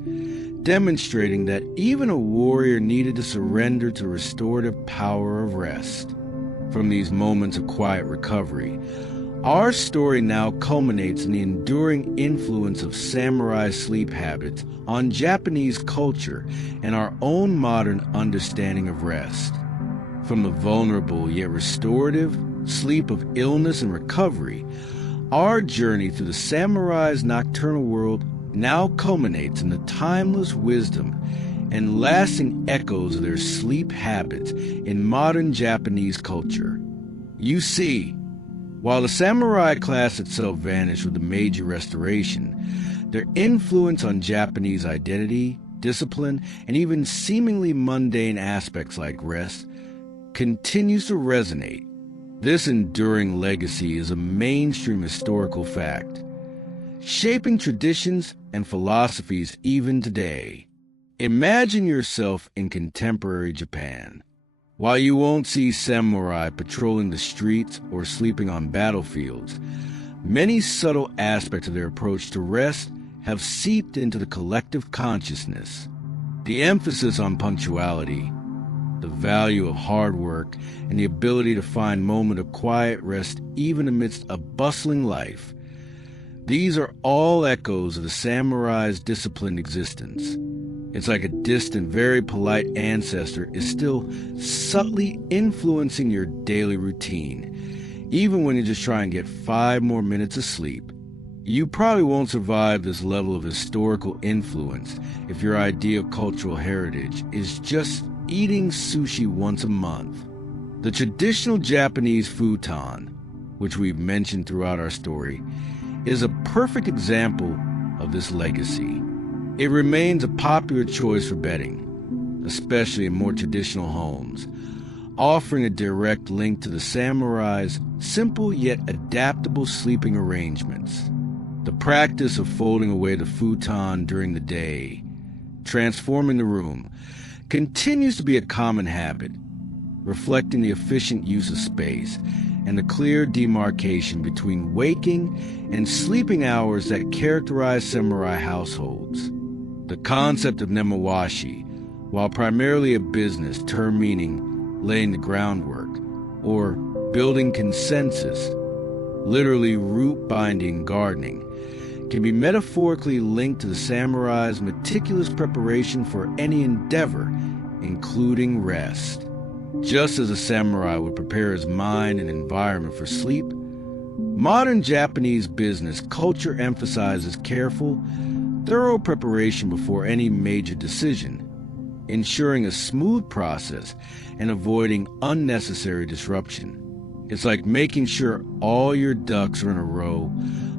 demonstrating that even a warrior needed to surrender to the restorative power of rest. From these moments of quiet recovery, our story now culminates in the enduring influence of samurai sleep habits on Japanese culture and our own modern understanding of rest. From the vulnerable yet restorative sleep of illness and recovery, our journey through the samurai's nocturnal world now culminates in the timeless wisdom and lasting echoes of their sleep habits in modern Japanese culture. You see, while the samurai class itself vanished with the Meiji Restoration, their influence on Japanese identity, discipline, and even seemingly mundane aspects like rest continues to resonate. This enduring legacy is a mainstream historical fact, shaping traditions and philosophies even today. Imagine yourself in contemporary Japan. While you won't see samurai patrolling the streets or sleeping on battlefields, many subtle aspects of their approach to rest have seeped into the collective consciousness. The emphasis on punctuality, the value of hard work, and the ability to find moments of quiet rest even amidst a bustling life. These are all echoes of the samurai's disciplined existence. It's like a distant, very polite ancestor is still subtly influencing your daily routine, even when you just try and get 5 more minutes of sleep. You probably won't survive this level of historical influence if your idea of cultural heritage is just eating sushi once a month. The traditional Japanese futon, which we've mentioned throughout our story, is a perfect example of this legacy. It remains a popular choice for bedding, especially in more traditional homes, offering a direct link to the samurai's simple yet adaptable sleeping arrangements. The practice of folding away the futon during the day, transforming the room, continues to be a common habit, reflecting the efficient use of space and the clear demarcation between waking and sleeping hours that characterize samurai households. The concept of nemawashi, while primarily a business term meaning laying the groundwork, or building consensus, literally root-binding gardening, can be metaphorically linked to the samurai's meticulous preparation for any endeavor, including rest. Just as a samurai would prepare his mind and environment for sleep, modern Japanese business culture emphasizes careful, thorough preparation before any major decision, ensuring a smooth process and avoiding unnecessary disruption. It's like making sure all your ducks are in a row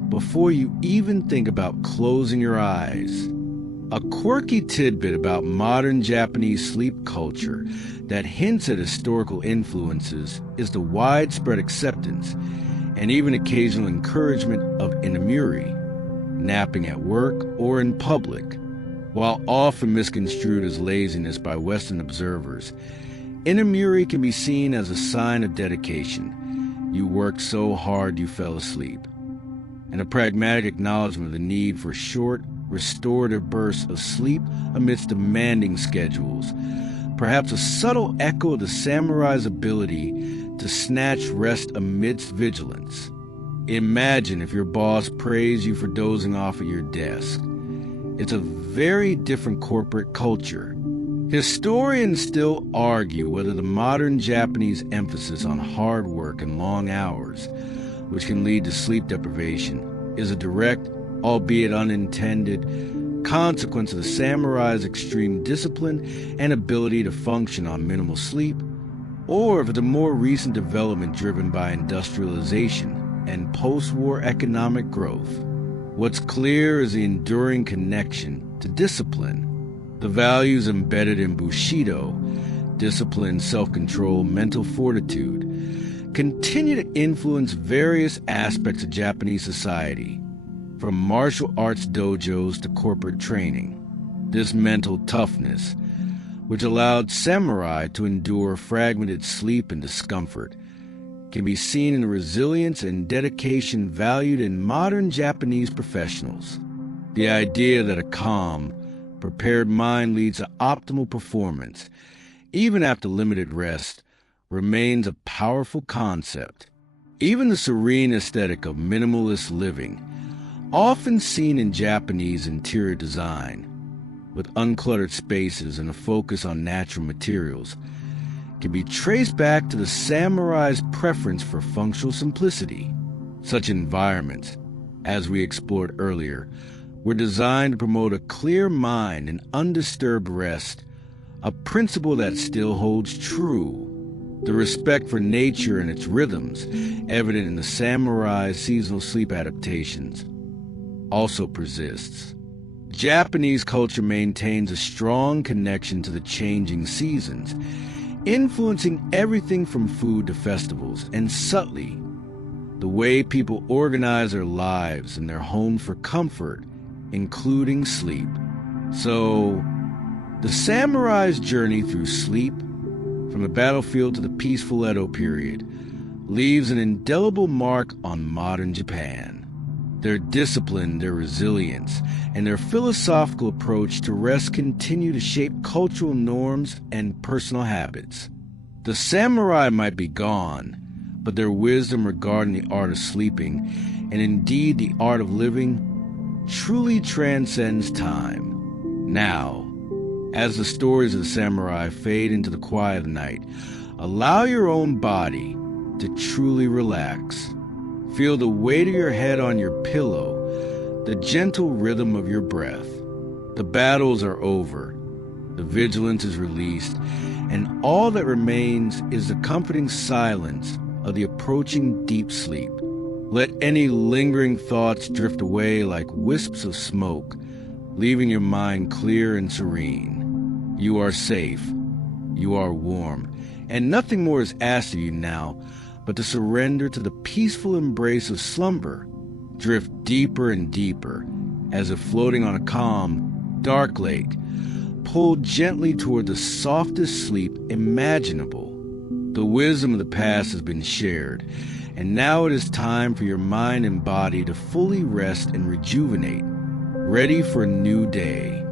before you even think about closing your eyes. A quirky tidbit about modern Japanese sleep culture that hints at historical influences is the widespread acceptance and even occasional encouragement of inamuri, napping at work or in public. While often misconstrued as laziness by Western observers, inamuri can be seen as a sign of dedication. You worked so hard you fell asleep. And a pragmatic acknowledgement of the need for short, restorative bursts of sleep amidst demanding schedules. Perhaps a subtle echo of the samurai's ability to snatch rest amidst vigilance. Imagine if your boss praised you for dozing off at your desk. It's a very different corporate culture. Historians still argue whether the modern Japanese emphasis on hard work and long hours, which can lead to sleep deprivation, is a direct, albeit unintended, consequence of the samurai's extreme discipline and ability to function on minimal sleep, or if it's a more recent development driven by industrialization and post-war economic growth. What's clear is the enduring connection to discipline. The values embedded in Bushido, discipline, self-control, mental fortitude, continue to influence various aspects of Japanese society, from martial arts dojos to corporate training. This mental toughness, which allowed samurai to endure fragmented sleep and discomfort, can be seen in the resilience and dedication valued in modern Japanese professionals. The idea that a calm, prepared mind leads to optimal performance, even after limited rest, remains a powerful concept. Even the serene aesthetic of minimalist living, often seen in Japanese interior design, with uncluttered spaces and a focus on natural materials, can be traced back to the samurai's preference for functional simplicity. Such environments, as we explored earlier, were designed to promote a clear mind and undisturbed rest, a principle that still holds true. The respect for nature and its rhythms, evident in the samurai's seasonal sleep adaptations, also persists. Japanese culture maintains a strong connection to the changing seasons, influencing everything from food to festivals, and subtly, the way people organize their lives and their homes for comfort, including sleep. So, the samurai's journey through sleep, from the battlefield to the peaceful Edo period, leaves an indelible mark on modern Japan. Their discipline, their resilience, and their philosophical approach to rest continue to shape cultural norms and personal habits. The samurai might be gone, but their wisdom regarding the art of sleeping, and indeed the art of living, truly transcends time. Now, as the stories of the samurai fade into the quiet of the night, allow your own body to truly relax. Feel the weight of your head on your pillow, the gentle rhythm of your breath. The battles are over, the vigilance is released, and all that remains is the comforting silence of the approaching deep sleep. Let any lingering thoughts drift away like wisps of smoke, leaving your mind clear and serene. You are safe, you are warm, and nothing more is asked of you now but to surrender to the peaceful embrace of slumber. Drift deeper and deeper, as if floating on a calm, dark lake, pulled gently toward the softest sleep imaginable. The wisdom of the past has been shared, and now it is time for your mind and body to fully rest and rejuvenate, ready for a new day.